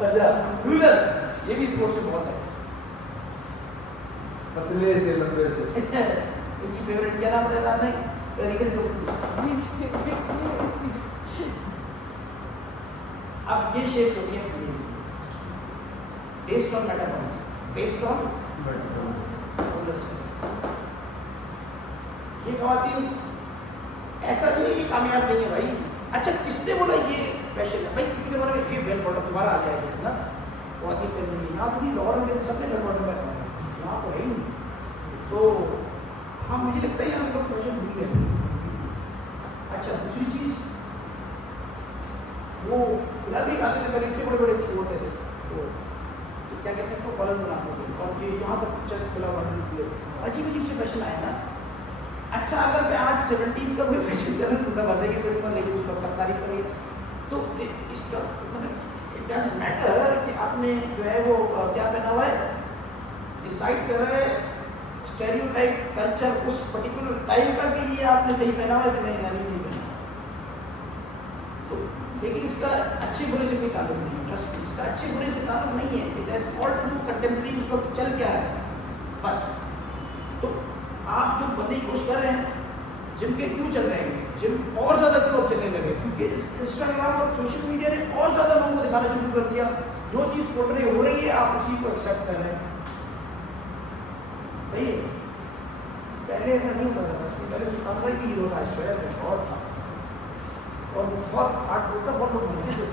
अच्छा रूलर ये भी स्पोर्ट्स में बहुत है पतले से लंबे से इसकी फेवरेट क्या नाम बताया आपने तरीके जो अब ये शेप होती है based on metabolism based on ये खवातीन ऐसा नहीं है ये कामयाब नहीं है भाई अच्छा किसने बोला ये फैशन है भाई किसी के बारे में ये वेल बॉटम दोबारा आ जाएगा ना खवातीन पहन नहीं यहाँ तो नहीं लॉर्ड के सबने वेल बॉटम पहना है यहाँ तो है ही नहीं तो हाँ मुझे लगता है हम लोग फैशन भूल गए अच्छा दूसरी चीज़ वो लगे खाते थे पहले इतने बड़े बड़े होते थे तो क्या कहते हैं इसको कॉलर बनाते थे और ये यहाँ तक चेस्ट खुला हुआ अजीब अजीब से फैशन आया ना अच्छा अगर मैं आज 70s का कोई फैशन करूँ तो सब हंसेंगे मेरे ऊपर लेकिन उसका सब तारीफ करेंगे तो इसका मतलब इट डजंट मैटर कि आपने जो है वो क्या पहना हुआ है डिसाइड कर रहे हैं स्टेरियोटाइप कल्चर उस पर्टिकुलर टाइम का कि ये आपने सही पहना हुआ है कि नहीं नहीं पहना तो लेकिन इसका अच्छे बुरे से कोई ताल्लुक नहीं है ट्रस्ट इसका अच्छे बुरे से ताल्लुक नहीं है it has all to do contemporary उस वक्त चल क्या है बस तो आप जो बनने की कोशिश कर रहे हैं जिम के क्यों चल रहे हैं जिम और ज़्यादा क्यों चलने लगे क्योंकि इंस्टाग्राम और सोशल मीडिया ने और ज़्यादा लोगों को दिखाना शुरू कर दिया जो चीज़ पोर्ट्रे हो रही है आप उसी को एक्सेप्ट कर रहे हैं सही है पहले ऐसा नहीं होता था पहले अंदर की हीरो था स्वयं और था और बहुत हार्ड होता बहुत लोग बनते थे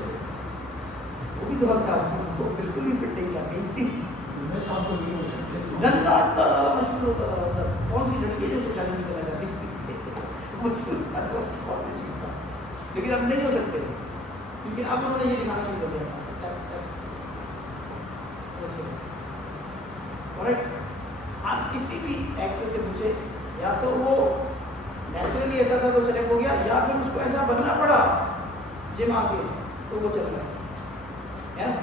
वो भी दौर था वो बिल्कुल भी फिटिंग क्या कहीं थी मैं शाम को नहीं हो सकते गंदा आता मशहूर होता था मतलब कौन सी लड़की है जो उसे चैलेंज करना चाहती मशहूर था लेकिन अब नहीं हो सकते क्योंकि अब उन्होंने ये दिखाना शुरू कर दिया आप किसी भी एक्टर से पूछे या तो वो नेचुरली ऐसा था तो सेलेक्ट हो गया या फिर उसको ऐसा बनना पड़ा जिम आके तो वो चल रहा है ना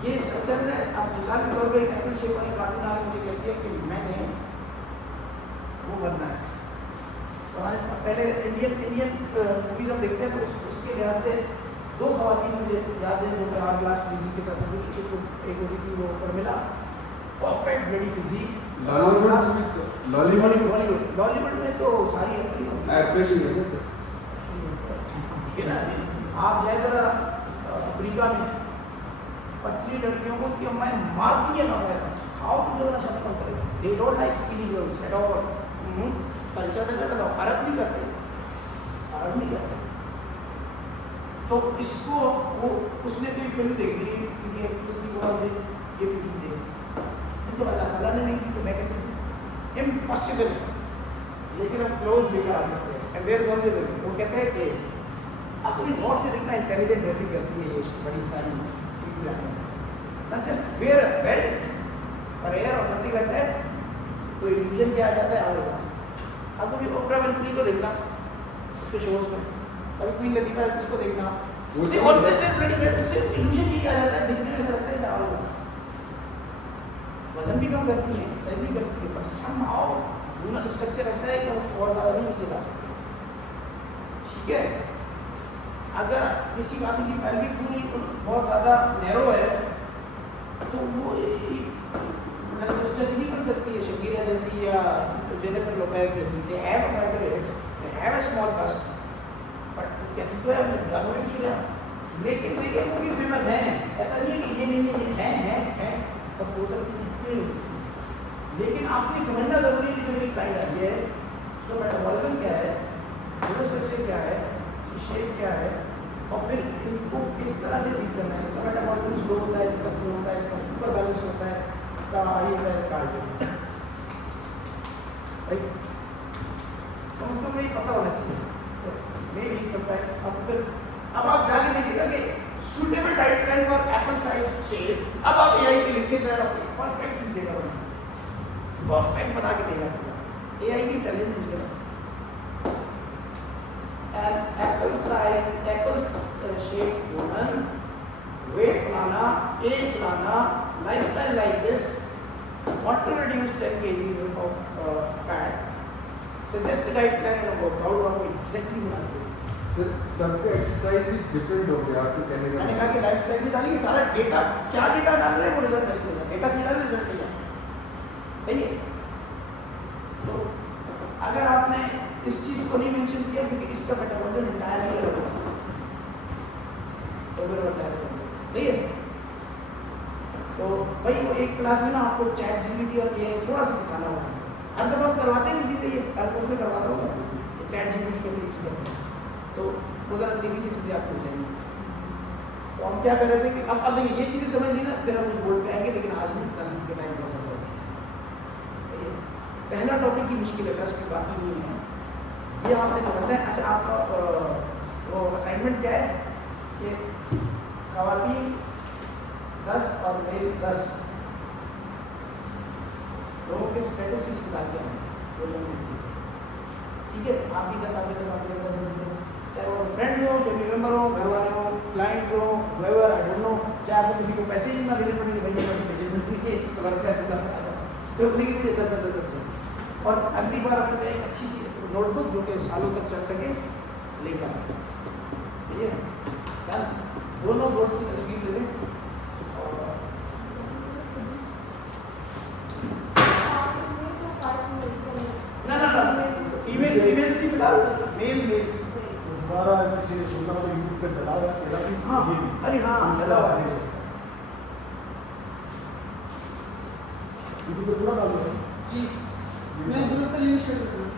ये स्ट्रक्चर है आप मिसाल के तौर पर एक एप्पल शेप वाली कार्टून आगे मुझे कहती है कि मैंने वो बनना है तो हमारे पहले इंडियन मूवी हम देखते हैं तो उसके लिहाज से दो खवातीन मुझे याद है जो आर ग्लास फिजिक के साथ एक होती थी वो मिला परफेक्ट बॉडी फिजिक लॉलीवुड में तो सारी एप्पल ही है ना आप जाए जरा अफ्रीका में पतली लड़कियों को कि मैं मार दिए ना मैं हाउ टू जो ना शब्द करें they don't like skinny girls at all culture का फर्क नहीं करते फर्क नहीं करते। तो इसको वो उसने कोई फिल्म देख ली कि किसी को ये फिल्म देख तो अल्लाह ताला ने नहीं की तो मैं कहती हूँ इम्पॉसिबल, लेकिन हम क्लोज लेकर आ सकते हैं। एंड देयर इज ऑलवेज वो कहते हैं कि अपनी गौर से देखना इंटेलिजेंट ड्रेसिंग करती है ये बड़ी सारी not just wear a belt or hair or something like that, तो इल्यूजन क्या आ जाता है हमारे पास। अब कभी ओपरा विनफ्री को देखना उसके शोज में, कभी क्वीन लतीफा किसको देखना उससे इल्यूजन यही आ जाता है, दिखने में लगता है हमारे पास वजन भी कम करती है, साइज भी करती है, बट somehow ह्यूमन स्ट्रक्चर ऐसा है कि वो और ज़्यादा नहीं नीचे जा सकते। ठीक है, अगर किसी आदमी की पैल्विक पूरी बहुत ज़्यादा नैरो है तो वो जैसी नहीं बन सकती है शकीरा जैसी या जेनिफर लोपेज जैसी। They have a fibre head, they have a small bust, but कहती तो है हमने गानों में भी सुना, लेकिन वे वो भी फेमस हैं। ऐसा नहीं है कि ये नहीं है सब टोटल नहीं। लेकिन आपको ये समझना जरूरी है कि जो मेरी क्लाइंट आई है उसका मेटाबॉलिज्म क्या है, स्ट्रक्चर क्या है, शेप क्या है, और फिर इनको किस तरह से डील करना है। इसका मेटाबॉलिज्म स्लो होता है, इसका फ्लो होता है, इसका सुपर बैलेंस होता है, इसका हाई होता है, इसका हाई होता है, राइट। तो उसको मुझे पता होना चाहिए। मैं भी समटाइम्स अब फिर अब आप जाके देखिएगा कि suitable diet plan for Apple size shape, अब आप एआई पे लिखिए परफेक्ट चीज देगा, परफेक्ट बना के देगा। एआई की इंटेलिजेंस है। An apple size, apple shaped woman, weight flana, age flana, lifestyle like this, want to reduce 10 kgs of fat, suggest a diet plan and a workout आपको exactly बना देगा। सबका एक्सरसाइज भी डिफरेंट हो गया आपको कहने का। मैंने कहा कि लाइफस्टाइल भी डालिए, सारा डेटा क्या डेटा डाल रहे हैं वो रिजल्ट बेस्ट मिलेगा, डेटा से डाल रिजल्ट सही है। सही है। तो अगर आपने इस चीज को नहीं मेंशन किया क्योंकि इसका मेटाबॉलिज्म इंटायरली अलग होता है, तो फिर बताया नहीं है। तो भाई वो एक क्लास में ना आपको चैट जीपीटी और ये थोड़ा सा सिखाना होगा। हर दफा करवाते हैं किसी से, ये हर कोर्स में करवाता हूँ ये चैट जीपीटी के टिप्स करते हैं, तो उधर तेजी से चीज़ें आपको जाएंगी। तो हम क्या कर रहे थे कि अब देखिए ये चीज़ें समझ ली ना, फिर हम उस बोर्ड पे आएंगे, लेकिन आज नहीं कल के टाइम पर पहला टॉपिक की मुश्किल है, ट्रस्ट की बात नहीं है, ये आपने समझना है। अच्छा, आपका वो असाइनमेंट क्या है कि खवातीन 10 और मेल 10 लोगों के स्टेटिस्टिक्स निकाल के आए। ठीक है, आप भी 10 आगे 10 आगे 10, चाहे वो फ्रेंड हो, फैमिली मेम्बर हो, घर वाले हो, क्लाइंट हो, वेवर आई डोंट नो, चाहे आपको किसी को पैसे ही ना देने पड़ेंगे, भैया तो लेकिन मुझे 10 अच्छा। और अगली बार अपने एक अच्छी सी नोटबुक जो कि सालों तक चल सके लेकर, सही है क्या? दोनों बोर्ड की तस्वीर ले लें और ना फीमेल्स की फिलहाल मेल्स दोबारा किसी ने सुना तो यूट्यूब पे डला हुआ तेरा भी। हाँ, अरे हाँ डला हुआ है, यूट्यूब पे पूरा डाल दो जी मैं ग्रुप का लिंक शेयर करूँगा।